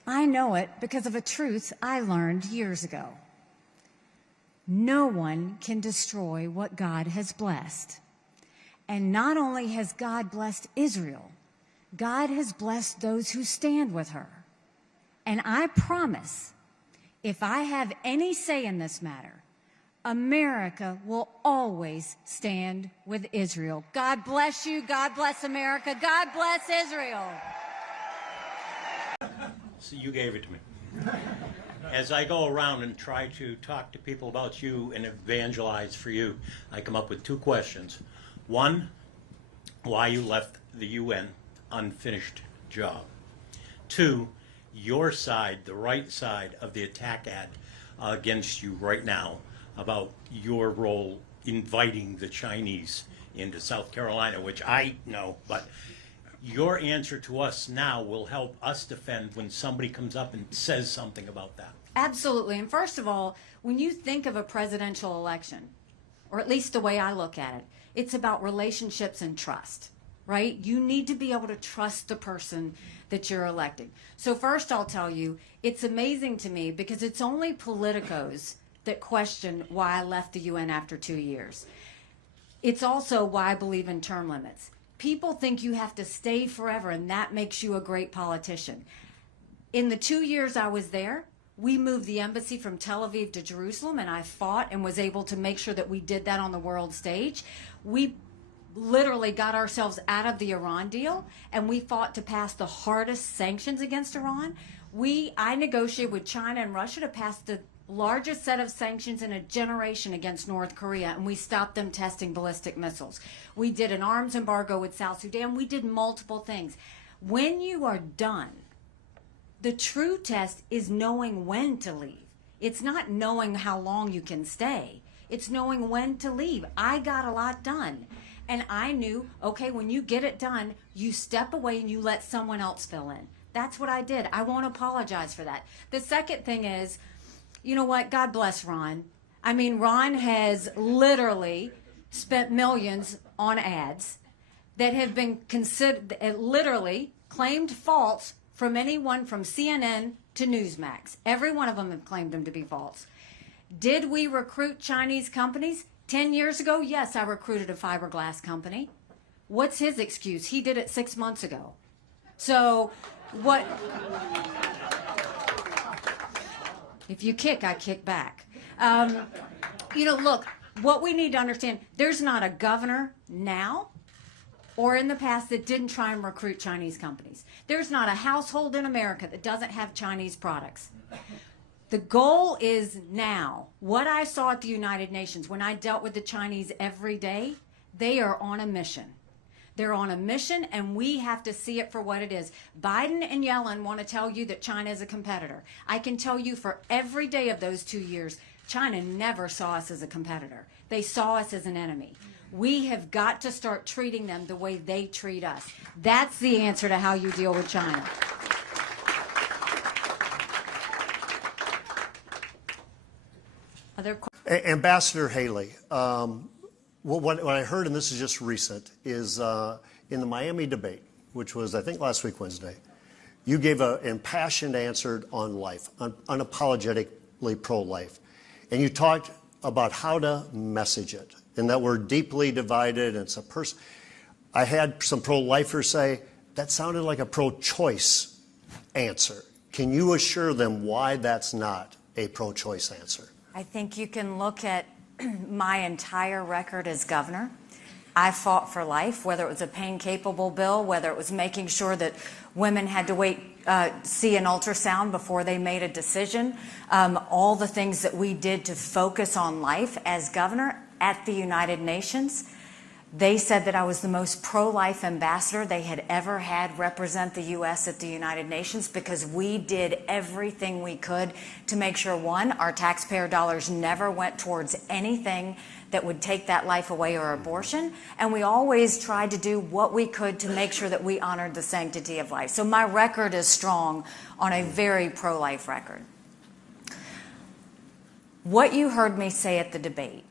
I know it because of a truth I learned years ago. No one can destroy what God has blessed. And not only has God blessed Israel, God has blessed those who stand with her. And I promise, if I have any say in this matter, America will always stand with Israel. God bless you. God bless America. God bless Israel. So you gave it to me. As I go around and try to talk to people about you and evangelize for you, I come up with two questions. One, why you left the UN unfinished job. Two, your side, the right side of the attack ad against you right now about your role inviting the Chinese into South Carolina, which I know, but your answer to us now will help us defend when somebody comes up and says something about that. Absolutely. And first of all, when you think of a presidential election, or at least the way I look at it, it's about relationships and trust, right? You need to be able to trust the person that you're electing. So first I'll tell you, it's amazing to me because it's only politicos that question why I left the UN after 2 years. It's also why I believe in term limits. People think you have to stay forever and that makes you a great politician. In the 2 years I was there, we moved the embassy from Tel Aviv to Jerusalem, and I fought and was able to make sure that we did that on the world stage. We literally got ourselves out of the Iran deal, and we fought to pass the hardest sanctions against Iran. I negotiated with China and Russia to pass the largest set of sanctions in a generation against North Korea, and we stopped them testing ballistic missiles. We did an arms embargo with South Sudan. We did multiple things. When you are done, the true test is knowing when to leave. It's not knowing how long you can stay. It's knowing when to leave. I got a lot done. And I knew, okay, when you get it done, you step away and you let someone else fill in. That's what I did. I won't apologize for that. The second thing is, you know what? God bless Ron. I mean, Ron has literally spent millions on ads that have been considered, literally claimed false from anyone from CNN to Newsmax. Every one of them have claimed them to be false. Did we recruit Chinese companies? 10 years ago, yes, I recruited a fiberglass company. What's his excuse? He did it 6 months ago. So what? If you kick, I kick back. Look, what we need to understand, there's not a governor now or in the past that didn't try and recruit Chinese companies. There's not a household in America that doesn't have Chinese products. The goal is now. What I saw at the United Nations when I dealt with the Chinese every day, they are on a mission. They're on a mission, and we have to see it for what it is. Biden and Yellen want to tell you that China is a competitor. I can tell you for every day of those 2 years, China never saw us as a competitor. They saw us as an enemy. We have got to start treating them the way they treat us. That's the answer to how you deal with China. Ambassador Haley, what I heard, and this is just recent, is in the Miami debate, which was, I think, last week, Wednesday, you gave an impassioned answer on life, unapologetically pro-life. And you talked about how to message it, and that we're deeply divided, and it's a person. I had some pro-lifers say, that sounded like a pro-choice answer. Can you assure them why that's not a pro-choice answer? I think you can look at my entire record as governor. I fought for life, whether it was a pain-capable bill, whether it was making sure that women had to see an ultrasound before they made a decision, all the things that we did to focus on life as governor at the United Nations. They said that I was the most pro-life ambassador they had ever had represent the U.S. at the United Nations because we did everything we could to make sure, one, our taxpayer dollars never went towards anything that would take that life away or abortion, and we always tried to do what we could to make sure that we honored the sanctity of life. So my record is strong on a very pro-life record. What you heard me say at the debate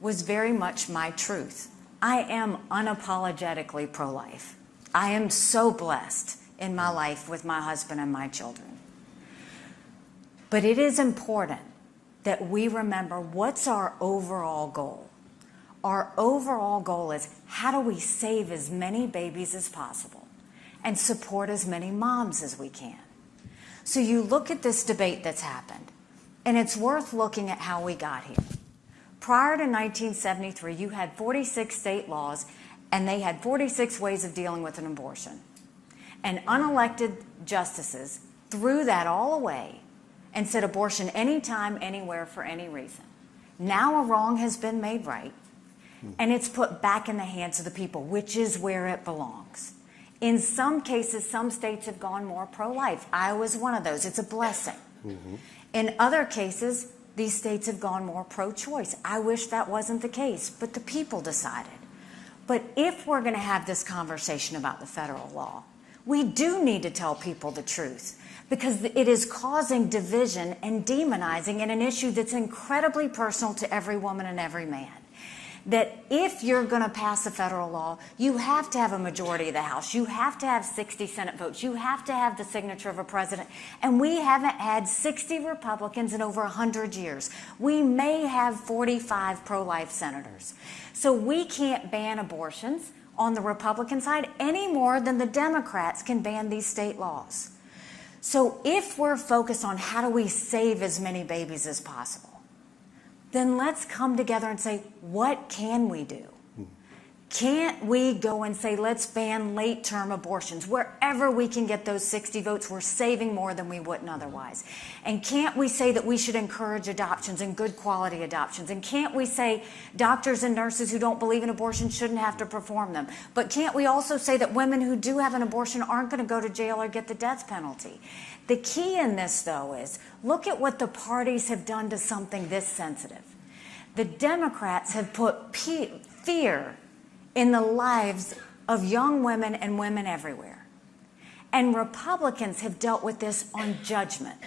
was very much my truth. I am unapologetically pro-life. I am so blessed in my life with my husband and my children. But it is important that we remember what's our overall goal. Our overall goal is how do we save as many babies as possible and support as many moms as we can. So you look at this debate that's happened, and it's worth looking at how we got here. Prior to 1973, you had 46 state laws, and they had 46 ways of dealing with an abortion. And unelected justices threw that all away and said abortion anytime, anywhere, for any reason. Now a wrong has been made right, and it's put back in the hands of the people, which is where it belongs. In some cases, some states have gone more pro-life. Iowa's one of those. It's a blessing. Mm-hmm. In other cases, these states have gone more pro-choice. I wish that wasn't the case, but the people decided. But if we're going to have this conversation about the federal law, we do need to tell people the truth because it is causing division and demonizing in an issue that's incredibly personal to every woman and every man. That if you're going to pass a federal law, you have to have a majority of the House. You have to have 60 Senate votes. You have to have the signature of a president. And we haven't had 60 Republicans in over 100 years. We may have 45 pro-life senators. So we can't ban abortions on the Republican side any more than the Democrats can ban these state laws. So if we're focused on how do we save as many babies as possible, then let's come together and say, what can we do? Can't we go and say, let's ban late-term abortions? Wherever we can get those 60 votes, we're saving more than we wouldn't otherwise. And can't we say that we should encourage adoptions and good quality adoptions? And can't we say doctors and nurses who don't believe in abortion shouldn't have to perform them? But can't we also say that women who do have an abortion aren't going to go to jail or get the death penalty? The key in this, though, is look at what the parties have done to something this sensitive. The Democrats have put fear in the lives of young women and women everywhere. And Republicans have dealt with this on judgment.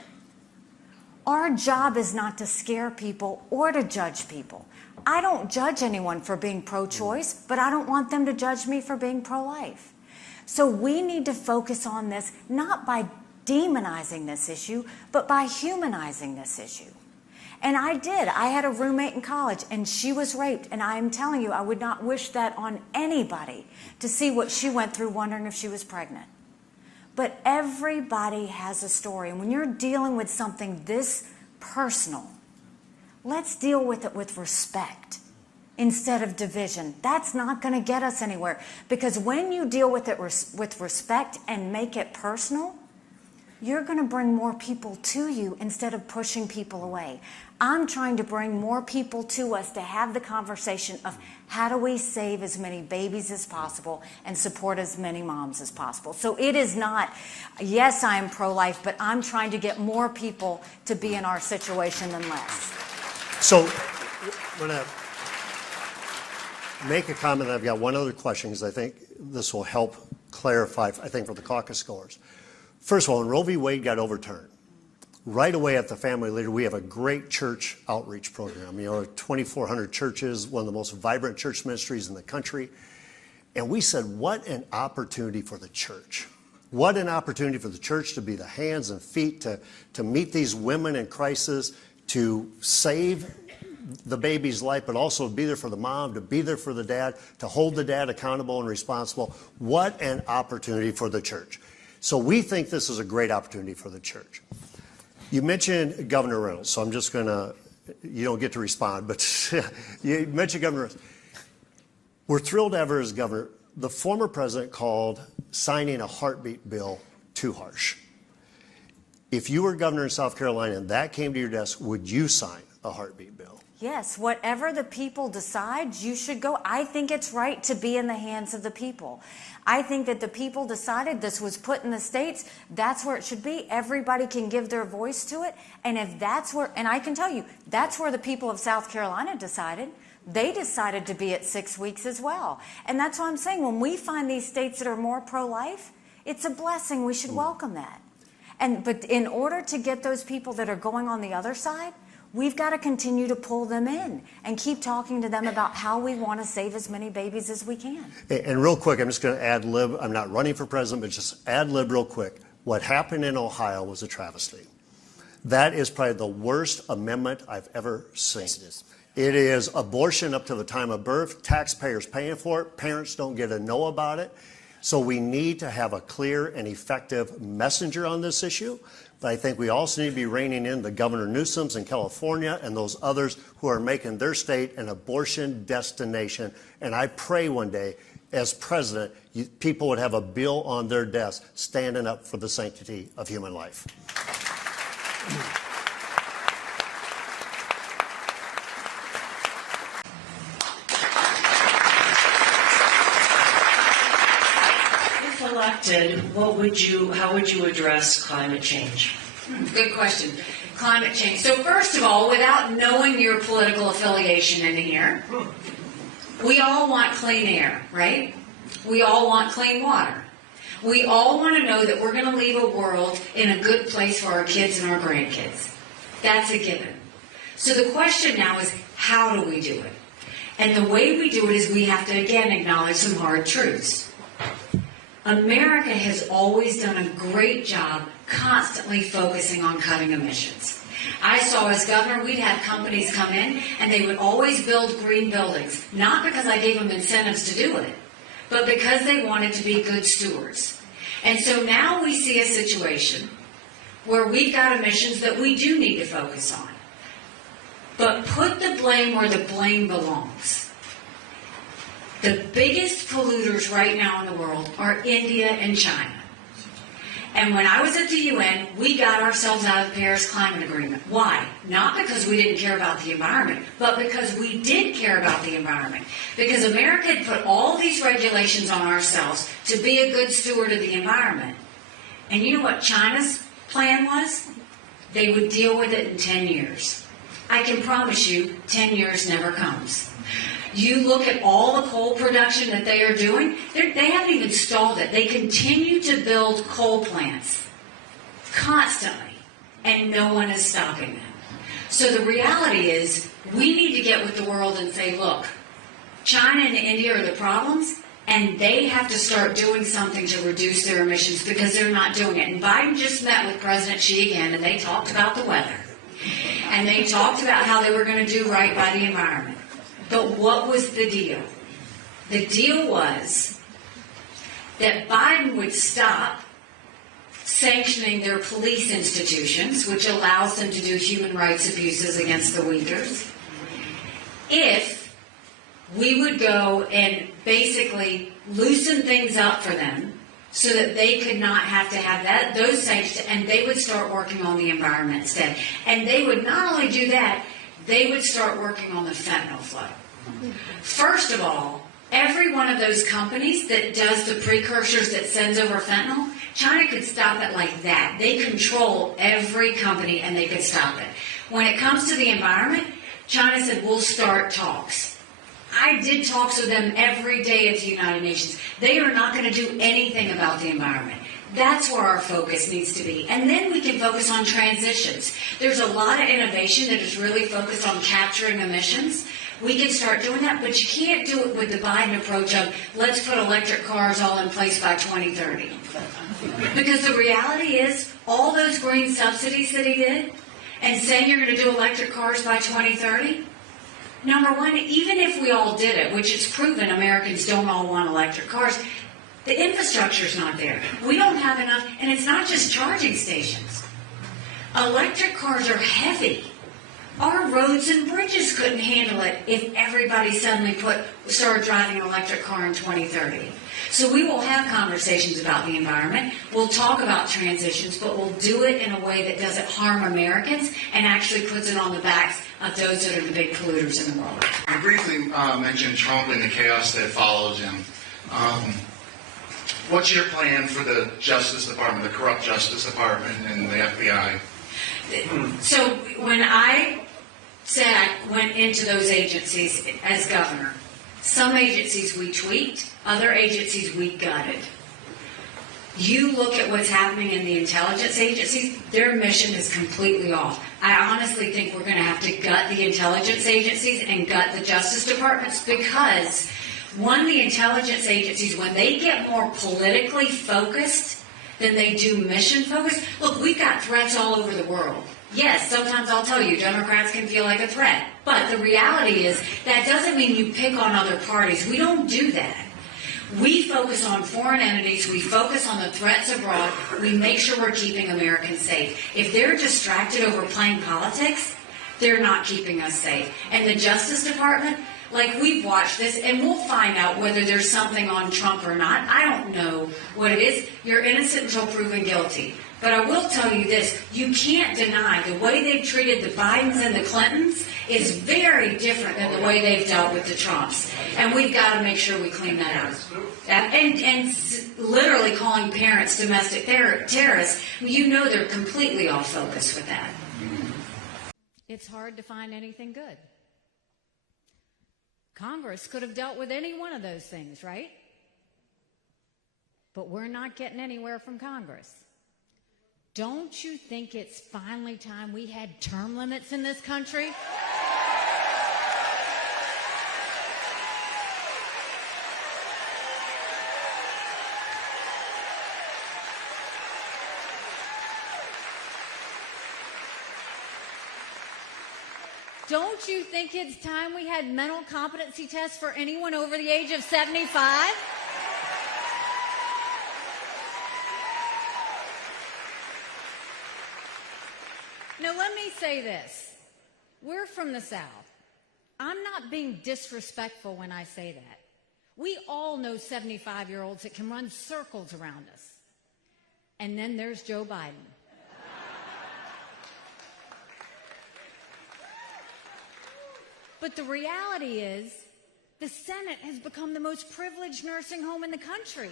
Our job is not to scare people or to judge people. I don't judge anyone for being pro-choice, but I don't want them to judge me for being pro-life. So we need to focus on this not by demonizing this issue, but by humanizing this issue. And I did. I had a roommate in college, and she was raped. And I am telling you, I would not wish that on anybody to see what she went through wondering if she was pregnant. But everybody has a story. And when you're dealing with something this personal, let's deal with it with respect instead of division. That's not going to get us anywhere. Because when you deal with it with respect and make it personal, you're going to bring more people to you instead of pushing people away. I'm trying to bring more people to us to have the conversation of how do we save as many babies as possible and support as many moms as possible. So it is not, yes, I am pro-life, but I'm trying to get more people to be in our situation than less. So I'm going to make a comment. I've got one other question because I think this will help clarify, I think, for the caucus goers. First of all, when Roe v. Wade got overturned, right away at the Family Leader, we have a great church outreach program. 2,400 churches, one of the most vibrant church ministries in the country. And we said, what an opportunity for the church. What an opportunity for the church to be the hands and feet to meet these women in crisis, to save the baby's life, but also be there for the mom, to be there for the dad, to hold the dad accountable and responsible. What an opportunity for the church. So we think this is a great opportunity for the church. You mentioned Governor Reynolds, so I'm just going to, you don't get to respond, but you mentioned Governor Reynolds. We're thrilled to have her as governor. The former president called signing a heartbeat bill too harsh. If you were governor in South Carolina and that came to your desk, would you sign a heartbeat bill? Yes, whatever the people decide, you should go. I think it's right to be in the hands of the people. I think that the people decided this was put in the states. That's where it should be. Everybody can give their voice to it. And if that's where, and I can tell you, that's where the people of South Carolina decided. They decided to be at 6 weeks as well. And that's why I'm saying when we find these states that are more pro-life, it's a blessing. We should welcome that. But in order to get those people that are going on the other side, we've got to continue to pull them in and keep talking to them about how we want to save as many babies as we can. And real quick, I'm just going to ad lib. I'm not running for president, but just ad lib real quick. What happened in Ohio was a travesty. That is probably the worst amendment I've ever seen. It is abortion up to the time of birth, taxpayers paying for it, parents don't get to know about it. So we need to have a clear and effective messenger on this issue. But I think we also need to be reining in the Governor Newsoms in California and those others who are making their state an abortion destination. And I pray one day, as president, people would have a bill on their desk standing up for the sanctity of human life. Elected, how would you address climate change? Good question. Climate change. So first of all, without knowing your political affiliation in here, we all want clean air, right? We all want clean water. We all want to know that we're going to leave a world in a good place for our kids and our grandkids. That's a given. So the question now is, how do we do it? And the way we do it is we have to, again, acknowledge some hard truths. America has always done a great job constantly focusing on cutting emissions. I saw as governor, we'd have companies come in and they would always build green buildings, not because I gave them incentives to do it, but because they wanted to be good stewards. And so now we see a situation where we've got emissions that we do need to focus on. But put the blame where the blame belongs. The biggest polluters right now in the world are India and China. And when I was at the UN, we got ourselves out of the Paris Climate Agreement. Why? Not because we didn't care about the environment, but because we did care about the environment. Because America had put all these regulations on ourselves to be a good steward of the environment. And you know what China's plan was? They would deal with it in 10 years. I can promise you, 10 years never comes. You look at all the coal production that they are doing, they haven't even stalled it. They continue to build coal plants constantly, and no one is stopping them. So the reality is, we need to get with the world and say, look, China and India are the problems, and they have to start doing something to reduce their emissions because they're not doing it. And Biden just met with President Xi again, and they talked about the weather. And they talked about how they were going to do right by the environment. But what was the deal? The deal was that Biden would stop sanctioning their police institutions, which allows them to do human rights abuses against the Uyghurs, if we would go and basically loosen things up for them so that they could not have to have those sanctions, and they would start working on the environment instead. And they would not only do that, they would start working on the fentanyl flow. First of all, every one of those companies that does the precursors that sends over fentanyl, China could stop it like that. They control every company and they could stop it. When it comes to the environment, China said, we'll start talks. I did talks with them every day at the United Nations. They are not going to do anything about the environment. That's where our focus needs to be. And then we can focus on transitions. There's a lot of innovation that is really focused on capturing emissions. We can start doing that, but you can't do it with the Biden approach of let's put electric cars all in place by 2030. Because the reality is, all those green subsidies that he did, and saying you're going to do electric cars by 2030, number one, even if we all did it, which it's proven Americans don't all want electric cars, the infrastructure's not there. We don't have enough, and it's not just charging stations. Electric cars are heavy. Our roads and bridges couldn't handle it if everybody suddenly started driving an electric car in 2030. So we will have conversations about the environment. We'll talk about transitions, but we'll do it in a way that doesn't harm Americans and actually puts it on the backs of those that are the big polluters in the world. You briefly mentioned Trump and the chaos that follows him. What's your plan for the Justice Department, the corrupt Justice Department and the FBI? So when I said I went into those agencies as governor, some agencies we tweaked, other agencies we gutted. You look at what's happening in the intelligence agencies, their mission is completely off. I honestly think we're going to have to gut the intelligence agencies and gut the Justice Departments because, one, the intelligence agencies, when they get more politically focused than they do mission focused, look, we've got threats all over the world. Yes, sometimes I'll tell you, Democrats can feel like a threat. But the reality is, that doesn't mean you pick on other parties. We don't do that. We focus on foreign entities. We focus on the threats abroad. We make sure we're keeping Americans safe. If they're distracted over playing politics, they're not keeping us safe. And the Justice Department, like, we've watched this, and we'll find out whether there's something on Trump or not. I don't know what it is. You're innocent until proven guilty. But I will tell you this, you can't deny the way they've treated the Bidens and the Clintons is very different than the way they've dealt with the Trumps. And we've got to make sure we clean that out. And literally calling parents domestic terrorists, you know they're completely off focus with that. It's hard to find anything good. Congress could have dealt with any one of those things, right? But we're not getting anywhere from Congress. Don't you think it's finally time we had term limits in this country? Don't you think it's time we had mental competency tests for anyone over the age of 75? Now, let me say this. We're from the South. I'm not being disrespectful when I say that. We all know 75-year-olds that can run circles around us. And then there's Joe Biden. But the reality is, the Senate has become the most privileged nursing home in the country.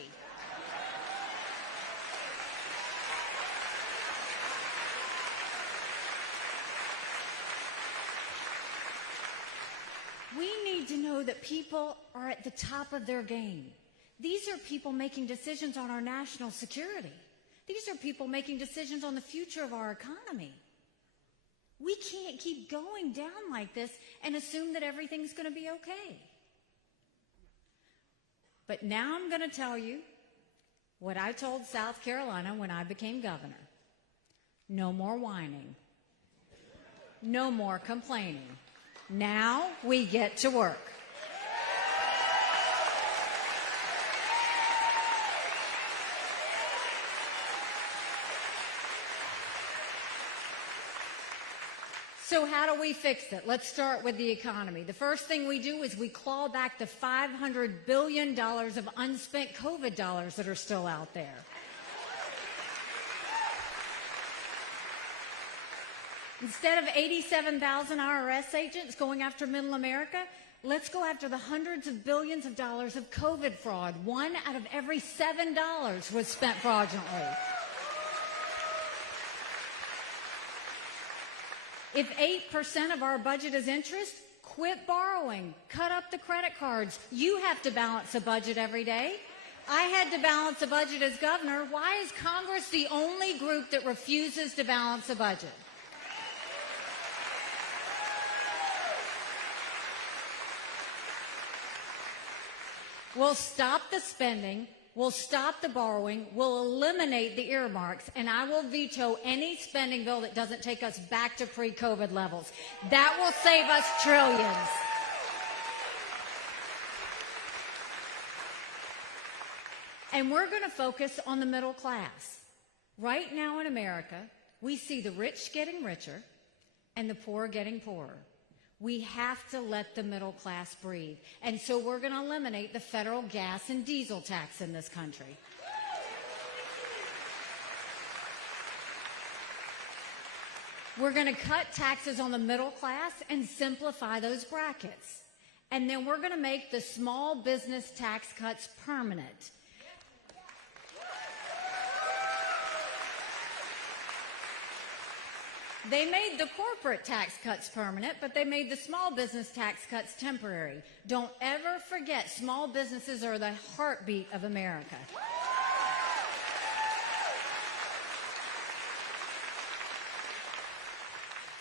We need to know that people are at the top of their game. These are people making decisions on our national security. These are people making decisions on the future of our economy. We can't keep going down like this and assume that everything's going to be okay. But now I'm going to tell you what I told South Carolina when I became governor. No more whining. No more complaining. Now we get to work. So how do we fix it? Let's start with the economy. The first thing we do is we claw back the $500 billion of unspent COVID dollars that are still out there. Instead of 87,000 IRS agents going after middle America, let's go after the hundreds of billions of dollars of COVID fraud. 1 out of every $7 was spent fraudulently. If 8% of our budget is interest, quit borrowing. Cut up the credit cards. You have to balance a budget every day. I had to balance a budget as governor. Why is Congress the only group that refuses to balance a budget? We'll stop the spending, we'll stop the borrowing, we'll eliminate the earmarks, and I will veto any spending bill that doesn't take us back to pre-COVID levels. That will save us trillions. And we're going to focus on the middle class. Right now in America, we see the rich getting richer and the poor getting poorer. We have to let the middle class breathe. And so we're going to eliminate the federal gas and diesel tax in this country. We're going to cut taxes on the middle class and simplify those brackets. And then we're going to make the small business tax cuts permanent. They made the corporate tax cuts permanent, but they made the small business tax cuts temporary. Don't ever forget, small businesses are the heartbeat of America.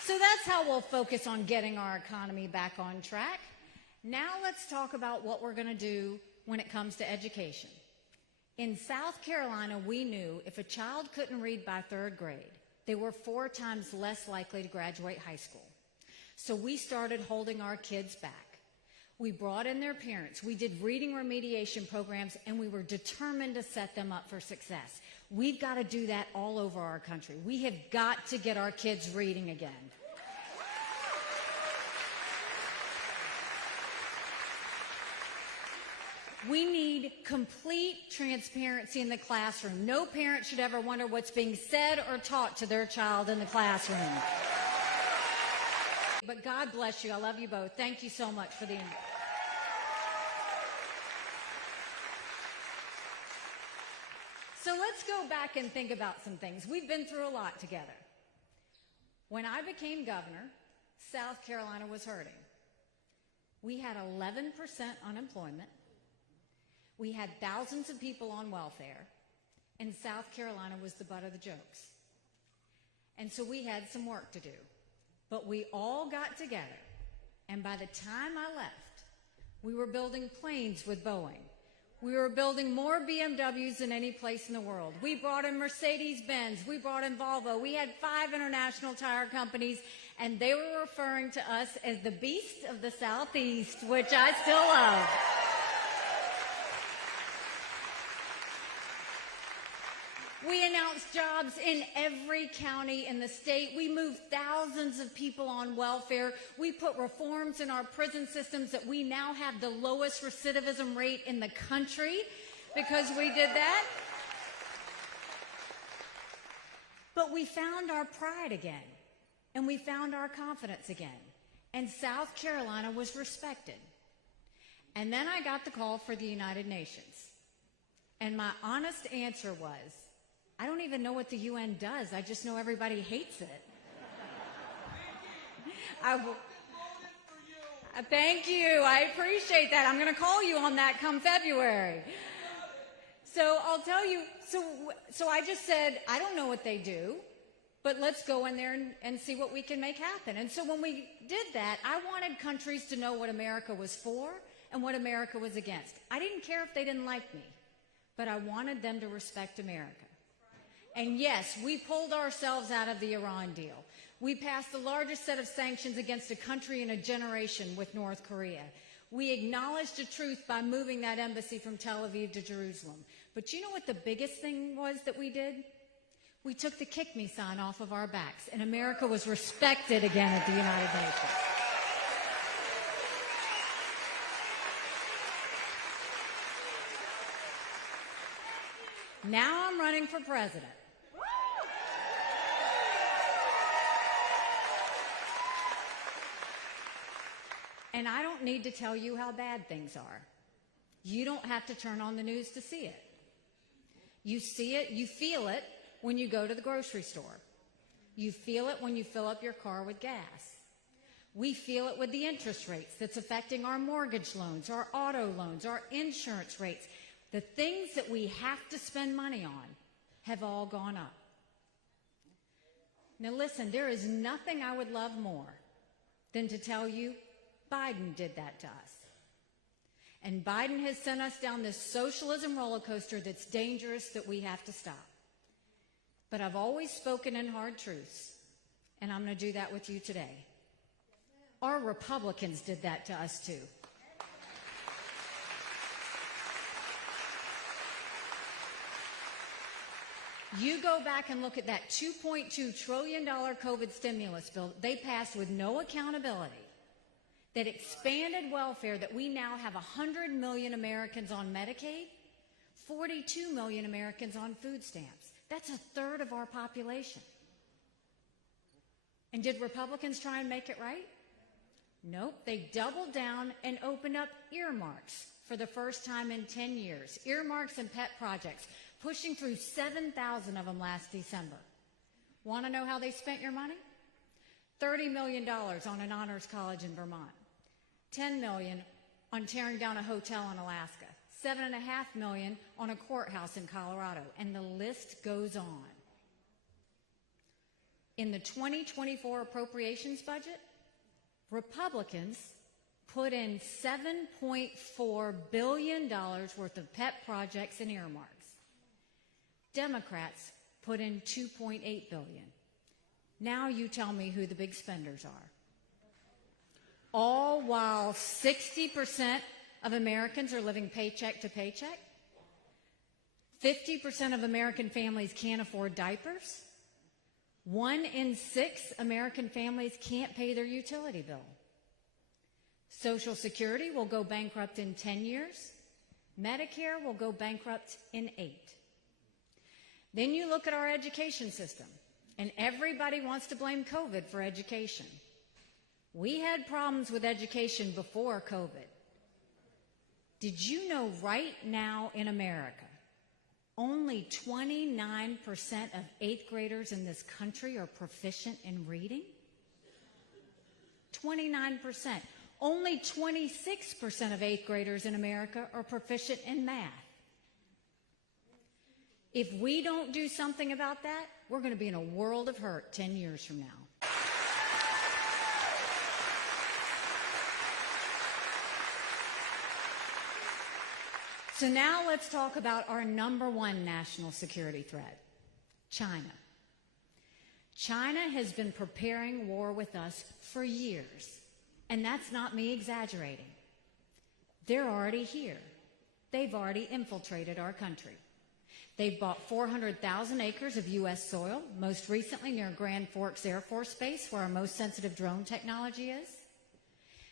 So that's how we'll focus on getting our economy back on track. Now let's talk about what we're going to do when it comes to education. In South Carolina, we knew if a child couldn't read by 3rd grade, they were 4 times less likely to graduate high school. So we started holding our kids back. We brought in their parents. We did reading remediation programs, and we were determined to set them up for success. We've got to do that all over our country. We have got to get our kids reading again. We need complete transparency in the classroom. No parent should ever wonder what's being said or taught to their child in the classroom. But God bless you. I love you both. Thank you so much for the... So let's go back and think about some things. We've been through a lot together. When I became governor, South Carolina was hurting. We had 11% unemployment. We had thousands of people on welfare, and South Carolina was the butt of the jokes. And so we had some work to do. But we all got together, and by the time I left, we were building planes with Boeing. We were building more BMWs than any place in the world. We brought in Mercedes-Benz. We brought in Volvo. We had 5 international tire companies, and they were referring to us as the beast of the Southeast, which I still love. We announced jobs in every county in the state. We moved thousands of people on welfare. We put reforms in our prison systems that we now have the lowest recidivism rate in the country because we did that. But we found our pride again, and we found our confidence again, and South Carolina was respected. And then I got the call for the United Nations, and my honest answer was, I don't even know what the UN does. I just know everybody hates it. Thank you. I appreciate that. I'm going to call you on that come February. So I'll tell you, so I just said, I don't know what they do, but let's go in there and see what we can make happen. And so when we did that, I wanted countries to know what America was for and what America was against. I didn't care if they didn't like me, but I wanted them to respect America. And yes, we pulled ourselves out of the Iran deal. We passed the largest set of sanctions against a country in a generation with North Korea. We acknowledged the truth by moving that embassy from Tel Aviv to Jerusalem. But you know what the biggest thing was that we did? We took the kick me sign off of our backs, and America was respected again at the United Nations. Now I'm running for president. And I don't need to tell you how bad things are. You don't have to turn on the news to see it. You see it, you feel it when you go to the grocery store. You feel it when you fill up your car with gas. We feel it with the interest rates that's affecting our mortgage loans, our auto loans, our insurance rates. The things that we have to spend money on have all gone up. Now listen, there is nothing I would love more than to tell you Biden did that to us. And Biden has sent us down this socialism roller coaster that's dangerous, that we have to stop. But I've always spoken in hard truths, and I'm going to do that with you today. Our Republicans did that to us too. You go back and look at that $2.2 trillion COVID stimulus bill they passed with no accountability, that expanded welfare, that we now have 100 million Americans on Medicaid, 42 million Americans on food stamps. That's a third of our population. And did Republicans try and make it right? Nope. They doubled down and opened up earmarks for the first time in 10 years. Earmarks and pet projects, pushing through 7,000 of them last December. Want to know how they spent your money? $30 million on an honors college in Vermont. $10 million on tearing down a hotel in Alaska. $7.5 million on a courthouse in Colorado. And the list goes on. In the 2024 appropriations budget, Republicans put in $7.4 billion worth of pet projects and earmarks. Democrats put in $2.8 billion. Now you tell me who the big spenders are. All while 60% of Americans are living paycheck to paycheck. 50% of American families can't afford diapers. 1 in 6 American families can't pay their utility bill. Social Security will go bankrupt in 10 years. Medicare will go bankrupt in 8. Then you look at our education system, and everybody wants to blame COVID for education. We had problems with education before COVID. Did you know right now in America, only 29% of 8th graders in this country are proficient in reading? 29%. Only 26% of 8th graders in America are proficient in math. If we don't do something about that, we're going to be in a world of hurt 10 years from now. So now let's talk about our number one national security threat, China. China has been preparing war with us for years, and that's not me exaggerating. They're already here. They've already infiltrated our country. They've bought 400,000 acres of U.S. soil, most recently near Grand Forks Air Force Base, where our most sensitive drone technology is.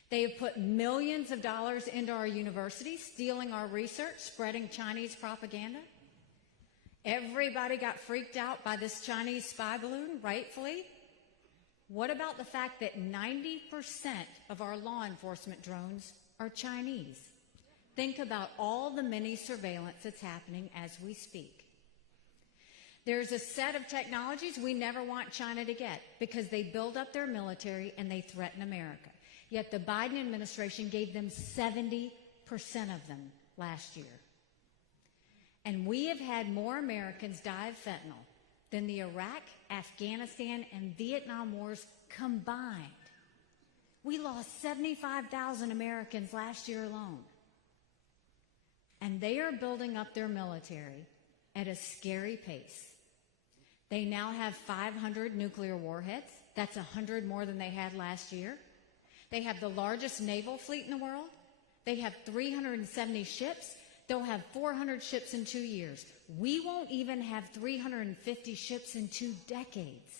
They have put millions of dollars into our universities, stealing our research, spreading Chinese propaganda. Everybody got freaked out by this Chinese spy balloon, rightfully. What about the fact that 90% of our law enforcement drones are Chinese? Think about all the mini surveillance that's happening as we speak. There's a set of technologies we never want China to get because they build up their military and they threaten America. Yet the Biden administration gave them 70% of them last year. And we have had more Americans die of fentanyl than the Iraq, Afghanistan, and Vietnam wars combined. We lost 75,000 Americans last year alone. And they are building up their military at a scary pace. They now have 500 nuclear warheads. That's 100 more than they had last year. They have the largest naval fleet in the world. They have 370 ships. They'll have 400 ships in 2 years. We won't even have 350 ships in 2 decades.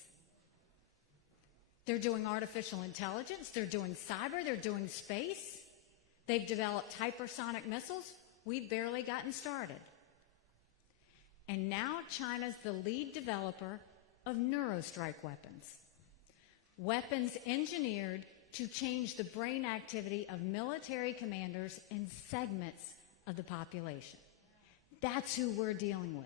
They're doing artificial intelligence. They're doing cyber. They're doing space. They've developed hypersonic missiles. We've barely gotten started. And now China's the lead developer of neurostrike weapons. Weapons engineered to change the brain activity of military commanders and segments of the population. That's who we're dealing with.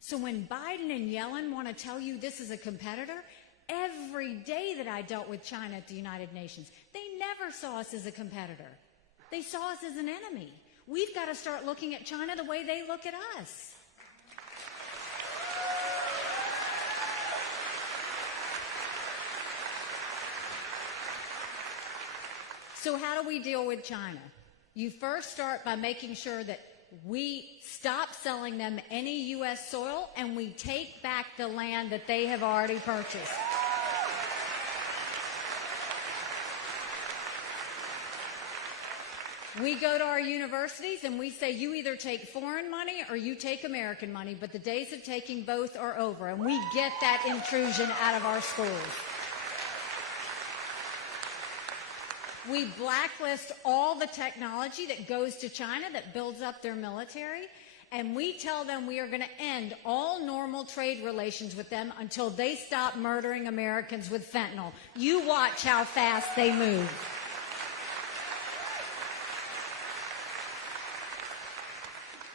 So when Biden and Yellen want to tell you this is a competitor, every day that I dealt with China at the United Nations, they never saw us as a competitor. They saw us as an enemy. We've got to start looking at China the way they look at us. So how do we deal with China? You first start by making sure that we stop selling them any U.S. soil and we take back the land that they have already purchased. We go to our universities and we say, you either take foreign money or you take American money, but the days of taking both are over, and we get that intrusion out of our schools. We blacklist all the technology that goes to China that builds up their military, and we tell them we are going to end all normal trade relations with them until they stop murdering Americans with fentanyl. You watch how fast they move.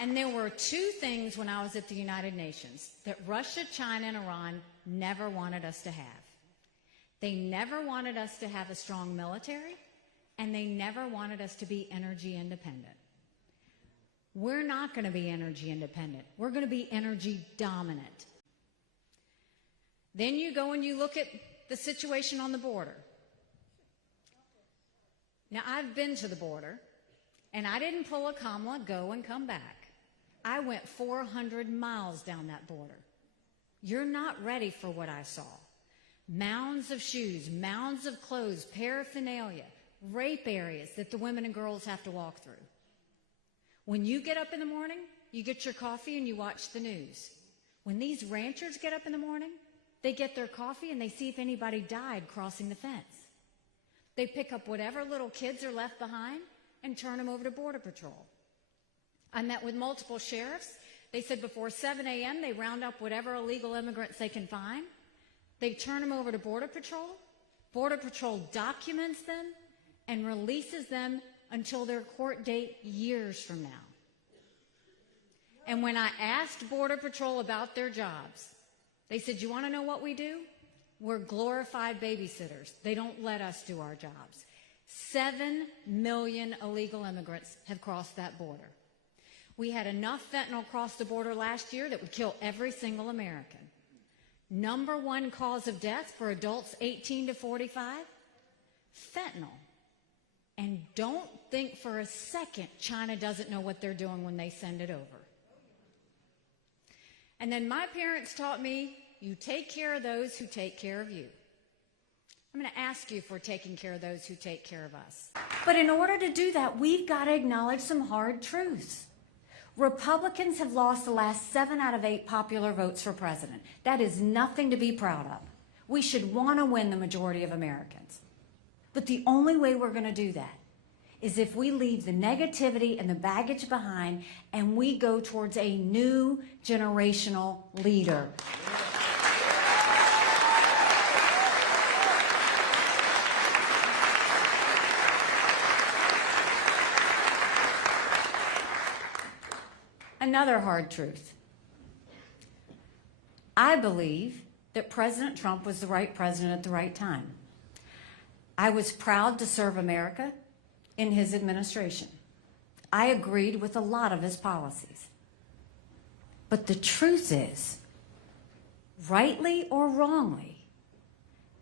And there were two things when I was at the United Nations that Russia, China, and Iran never wanted us to have. They never wanted us to have a strong military, and they never wanted us to be energy independent. We're not going to be energy independent. We're going to be energy dominant. Then you go and you look at the situation on the border. Now, I've been to the border, and I didn't pull a Kamala, go and come back. I went 400 miles down that border. You're not ready for what I saw. Mounds of shoes, mounds of clothes, paraphernalia, rape areas that the women and girls have to walk through. When you get up in the morning, you get your coffee and you watch the news. When these ranchers get up in the morning, they get their coffee and they see if anybody died crossing the fence. They pick up whatever little kids are left behind and turn them over to Border Patrol. I met with multiple sheriffs. They said before 7 a.m. they round up whatever illegal immigrants they can find. They turn them over to Border Patrol. Border Patrol documents them and releases them until their court date years from now. And when I asked Border Patrol about their jobs, they said, you want to know what we do? We're glorified babysitters. They don't let us do our jobs. 7 million illegal immigrants have crossed that border. We had enough fentanyl cross the border last year that would kill every single American. Number one cause of death for adults 18 to 45? Fentanyl. And don't think for a second China doesn't know what they're doing when they send it over. And then my parents taught me, you take care of those who take care of you. I'm going to ask you if we're taking care of those who take care of us. But in order to do that, we've got to acknowledge some hard truths. Republicans have lost the last 7 out of 8 popular votes for president. That is nothing to be proud of. We should want to win the majority of Americans. But the only way we're going to do that is if we leave the negativity and the baggage behind and we go towards a new generational leader. Another hard truth. I believe that President Trump was the right president at the right time. I was proud to serve America in his administration. I agreed with a lot of his policies. But the truth is, rightly or wrongly,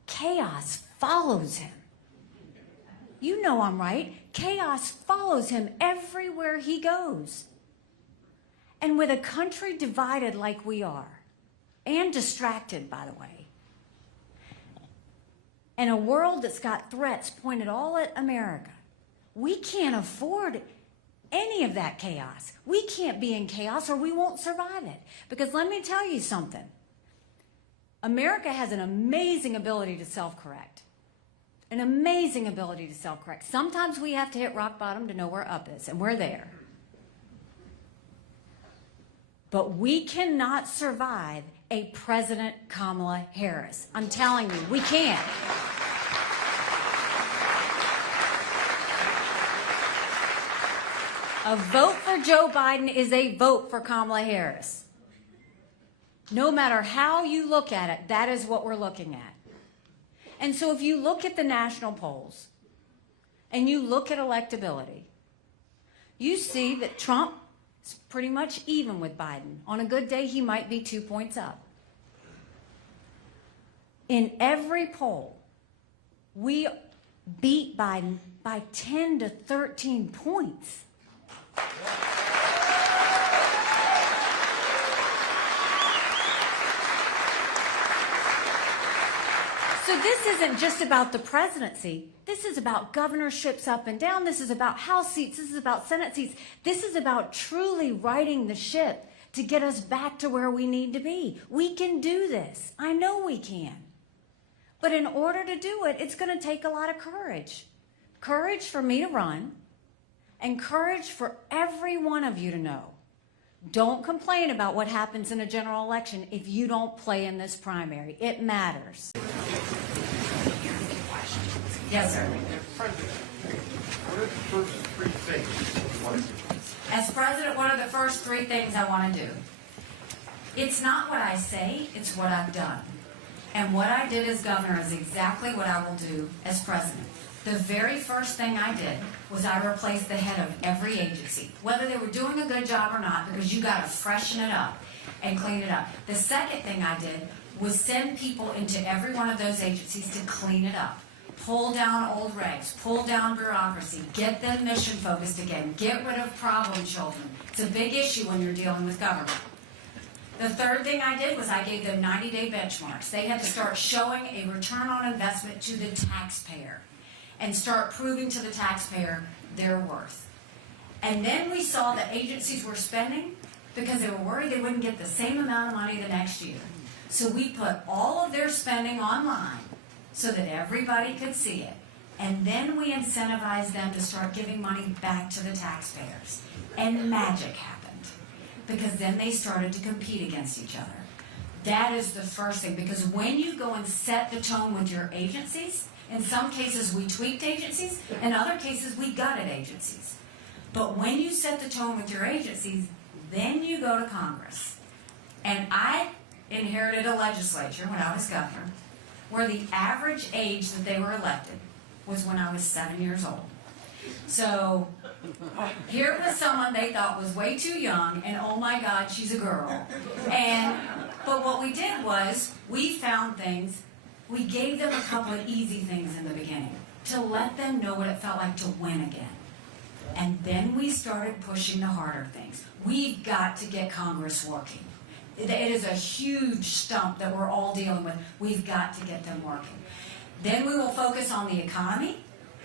chaos follows him. You know I'm right. Chaos follows him everywhere he goes. And with a country divided like we are, and distracted, by the way, and a world that's got threats pointed all at America, we can't afford any of that chaos. We can't be in chaos or we won't survive it. Because let me tell you something. America has an amazing ability to self-correct. An amazing ability to self-correct. Sometimes we have to hit rock bottom to know where up is, and we're there. But we cannot survive a President Kamala Harris. I'm telling you, we can't. A vote for Joe Biden is a vote for Kamala Harris. No matter how you look at it, that is what we're looking at. And so if you look at the national polls and you look at electability, you see that Trump is pretty much even with Biden. On a good day, he might be 2 points up. In every poll, we beat Biden by 10 to 13 points. So this isn't just about the presidency. This is about governorships up and down. This is about House seats. This is about Senate seats. This is about truly righting the ship to get us back to where we need to be. We can do this. I know we can. But in order to do it, it's going to take a lot of courage. Courage for me to run, and courage for every one of you to know. Don't complain about what happens in a general election if you don't play in this primary. It matters. Yes, sir. What are the first three things you want to do? As president, what are the first three things I want to do? It's not what I say, it's what I've done. And what I did as governor is exactly what I will do as president. The very first thing I did was I replaced the head of every agency, whether they were doing a good job or not, because you got to freshen it up and clean it up. The second thing I did was send people into every one of those agencies to clean it up. Pull down old regs, pull down bureaucracy, get them mission focused again, get rid of problem children. It's a big issue when you're dealing with government. The third thing I did was I gave them 90-day benchmarks. They had to start showing a return on investment to the taxpayer and start proving to the taxpayer their worth. And then we saw that agencies were spending because they were worried they wouldn't get the same amount of money the next year. So we put all of their spending online so that everybody could see it. And then we incentivized them to start giving money back to the taxpayers. And magic happened, because then they started to compete against each other. That is the first thing, because when you go and set the tone with your agencies, in some cases we tweaked agencies, in other cases we gutted agencies. But when you set the tone with your agencies, then you go to Congress. And I inherited a legislature when I was governor where the average age that they were elected was when I was 7 years old. So here was someone they thought was way too young, and oh my God, she's a girl. But what we did was we found things, we gave them a couple of easy things in the beginning to let them know what it felt like to win again. And then we started pushing the harder things. We've got to get Congress working. It is a huge stump that we're all dealing with. We've got to get them working. Then we will focus on the economy,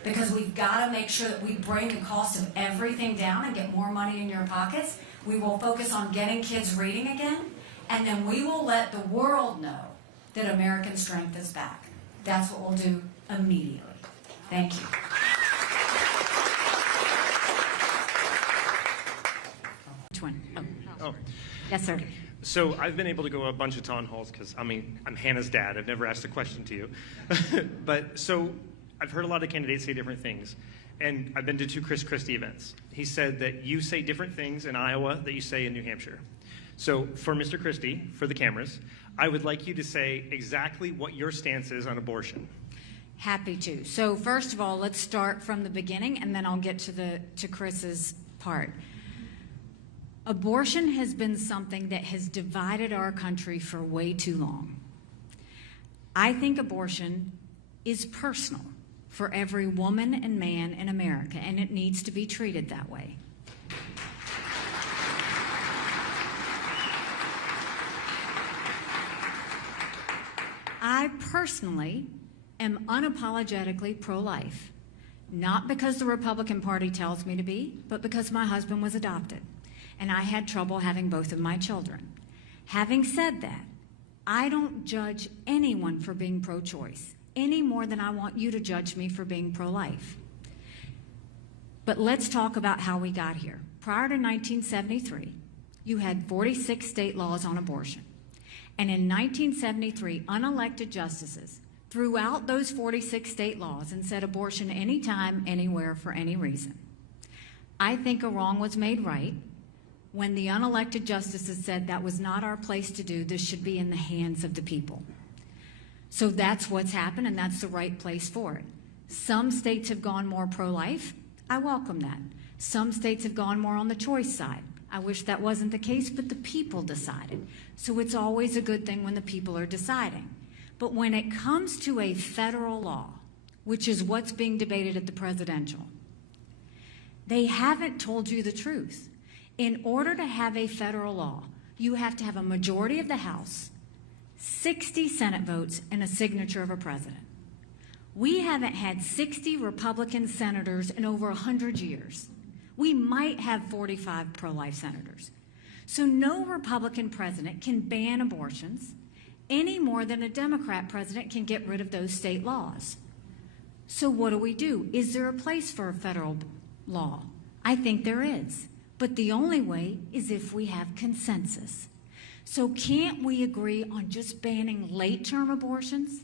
because we've got to make sure that we bring the cost of everything down and get more money in your pockets. We will focus on getting kids reading again, and then we will let the world know that American strength is back. That's what we'll do immediately. Thank you. Which one? Oh. Yes, sir. So I've been able to go a bunch of town halls because, I mean, I'm Hannah's dad. I've never asked a question to you. But so I've heard a lot of candidates say different things. And I've been to 2 Chris Christie events. He said that you say different things in Iowa that you say in New Hampshire. So for Mr. Christie, for the cameras, I would like you to say exactly what your stance is on abortion. Happy to. So first of all, let's start from the beginning, and then I'll get to Chris's part. Abortion has been something that has divided our country for way too long. I think abortion is personal for every woman and man in America, and it needs to be treated that way. I personally am unapologetically pro-life, not because the Republican Party tells me to be, but because my husband was adopted, and I had trouble having both of my children. Having said that, I don't judge anyone for being pro-choice any more than I want you to judge me for being pro-life. But let's talk about how we got here. Prior to 1973, you had 46 state laws on abortion. And in 1973, unelected justices threw out those 46 state laws and said abortion anytime, anywhere, for any reason. I think a wrong was made right when the unelected justices said that was not our place to do, this should be in the hands of the people. So that's what's happened, and that's the right place for it. Some states have gone more pro-life. I welcome that. Some states have gone more on the choice side. I wish that wasn't the case, but the people decided. So it's always a good thing when the people are deciding. But when it comes to a federal law, which is what's being debated at the presidential, they haven't told you the truth. In order to have a federal law, you have to have a majority of the House, 60 Senate votes, and a signature of a president. We haven't had 60 Republican senators in over 100 years. We might have 45 pro-life senators. So no Republican president can ban abortions any more than a Democrat president can get rid of those state laws. So what do? Is there a place for a federal law? I think there is. But the only way is if we have consensus. So can't we agree on just banning late-term abortions?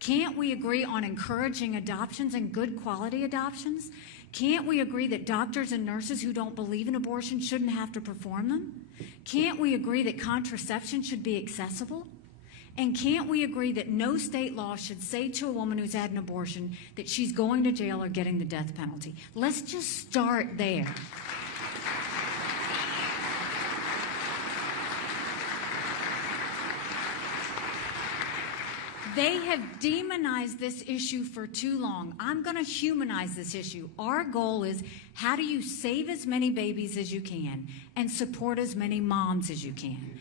Can't we agree on encouraging adoptions and good quality adoptions? Can't we agree that doctors and nurses who don't believe in abortion shouldn't have to perform them? Can't we agree that contraception should be accessible? And can't we agree that no state law should say to a woman who's had an abortion that she's going to jail or getting the death penalty? Let's just start there. They have demonized this issue for too long. I'm going to humanize this issue. Our goal is, how do you save as many babies as you can and support as many moms as you can?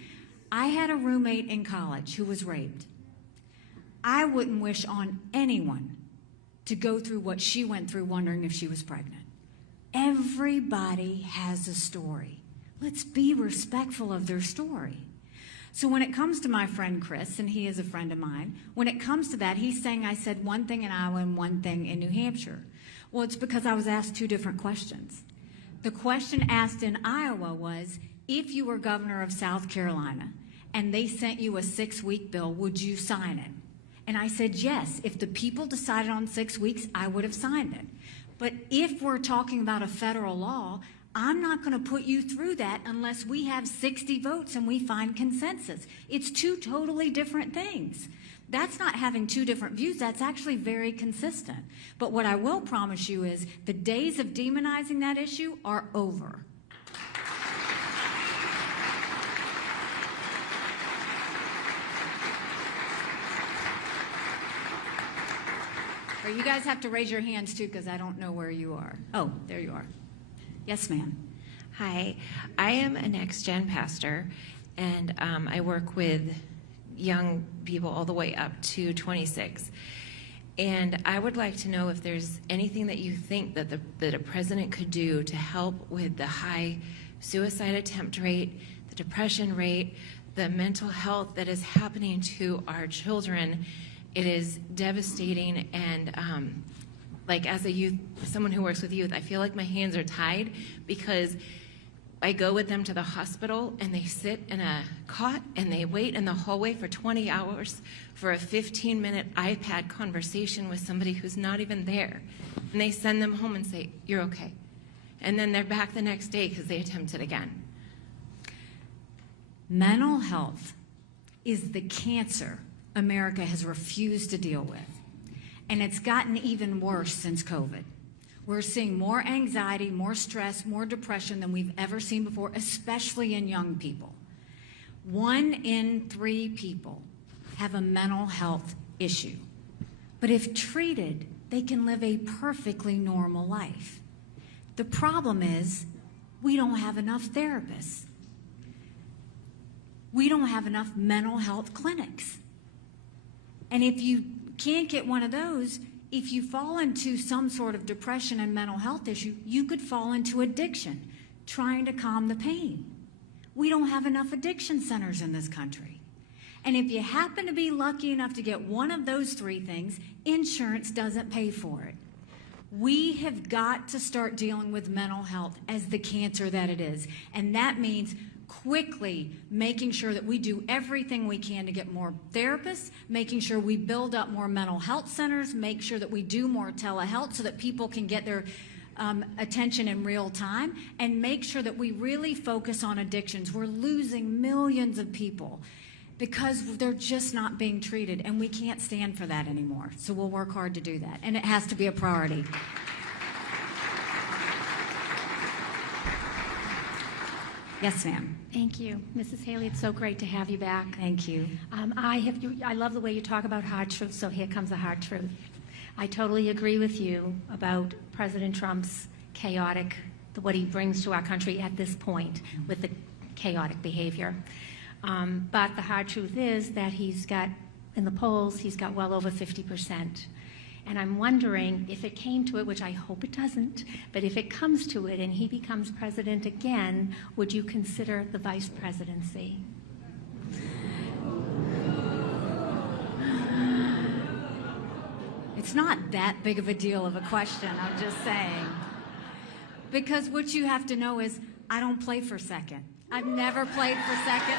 I had a roommate in college who was raped. I wouldn't wish on anyone to go through what she went through wondering if she was pregnant. Everybody has a story. Let's be respectful of their story. So when it comes to my friend Chris, and he is a friend of mine, when it comes to that, he's saying I said one thing in Iowa and one thing in New Hampshire. Well, it's because I was asked two different questions. The question asked in Iowa was, if you were governor of South Carolina and they sent you a 6-week bill, would you sign it? And I said, yes. If the people decided on 6 weeks, I would have signed it. But if we're talking about a federal law, I'm not going to put you through that unless we have 60 votes and we find consensus. It's two totally different things. That's not having two different views. That's actually very consistent. But what I will promise you is the days of demonizing that issue are over. Or you guys have to raise your hands too, because I don't know where you are. Oh, there you are. Yes, ma'am. Hi, I am a next-gen pastor, and I work with young people all the way up to 26. And I would like to know if there's anything that you think that that a president could do to help with the high suicide attempt rate, the depression rate, the mental health that is happening to our children. It is devastating, and like as a youth, someone who works with youth, I feel like my hands are tied because I go with them to the hospital and they sit in a cot and they wait in the hallway for 20 hours for a 15-minute iPad conversation with somebody who's not even there. And they send them home and say, you're okay. And then they're back the next day because they attempted again. Mental health is the cancer America has refused to deal with. And it's gotten even worse since COVID. We're seeing more anxiety, more stress, more depression than we've ever seen before, especially in young people. 1 in 3 people have a mental health issue. But if treated, they can live a perfectly normal life. The problem is we don't have enough therapists. We don't have enough mental health clinics. And if you can't get one of those, if you fall into some sort of depression and mental health issue, you could fall into addiction, trying to calm the pain. We don't have enough addiction centers in this country. And if you happen to be lucky enough to get one of those 3 things, insurance doesn't pay for it. We have got to start dealing with mental health as the cancer that it is. And that means quickly making sure that we do everything we can to get more therapists, making sure we build up more mental health centers, make sure that we do more telehealth so that people can get their attention in real time, and make sure that we really focus on addictions. We're losing millions of people because they're just not being treated, and we can't stand for that anymore. So we'll work hard to do that, and it has to be a priority. Yes, ma'am. Thank you. Mrs. Haley, it's so great to have you back. Thank you. I love the way you talk about hard truth, so here comes a hard truth. I totally agree with you about President Trump's chaotic, what he brings to our country at this point with the chaotic behavior. But the hard truth is that he's got, in the polls, he's got well over 50%. And I'm wondering if it came to it, which I hope it doesn't, but if it comes to it and he becomes president again, would you consider the vice presidency? It's not that big of a deal of a question, I'm just saying. Because what you have to know is I don't play for second. I've never played for second.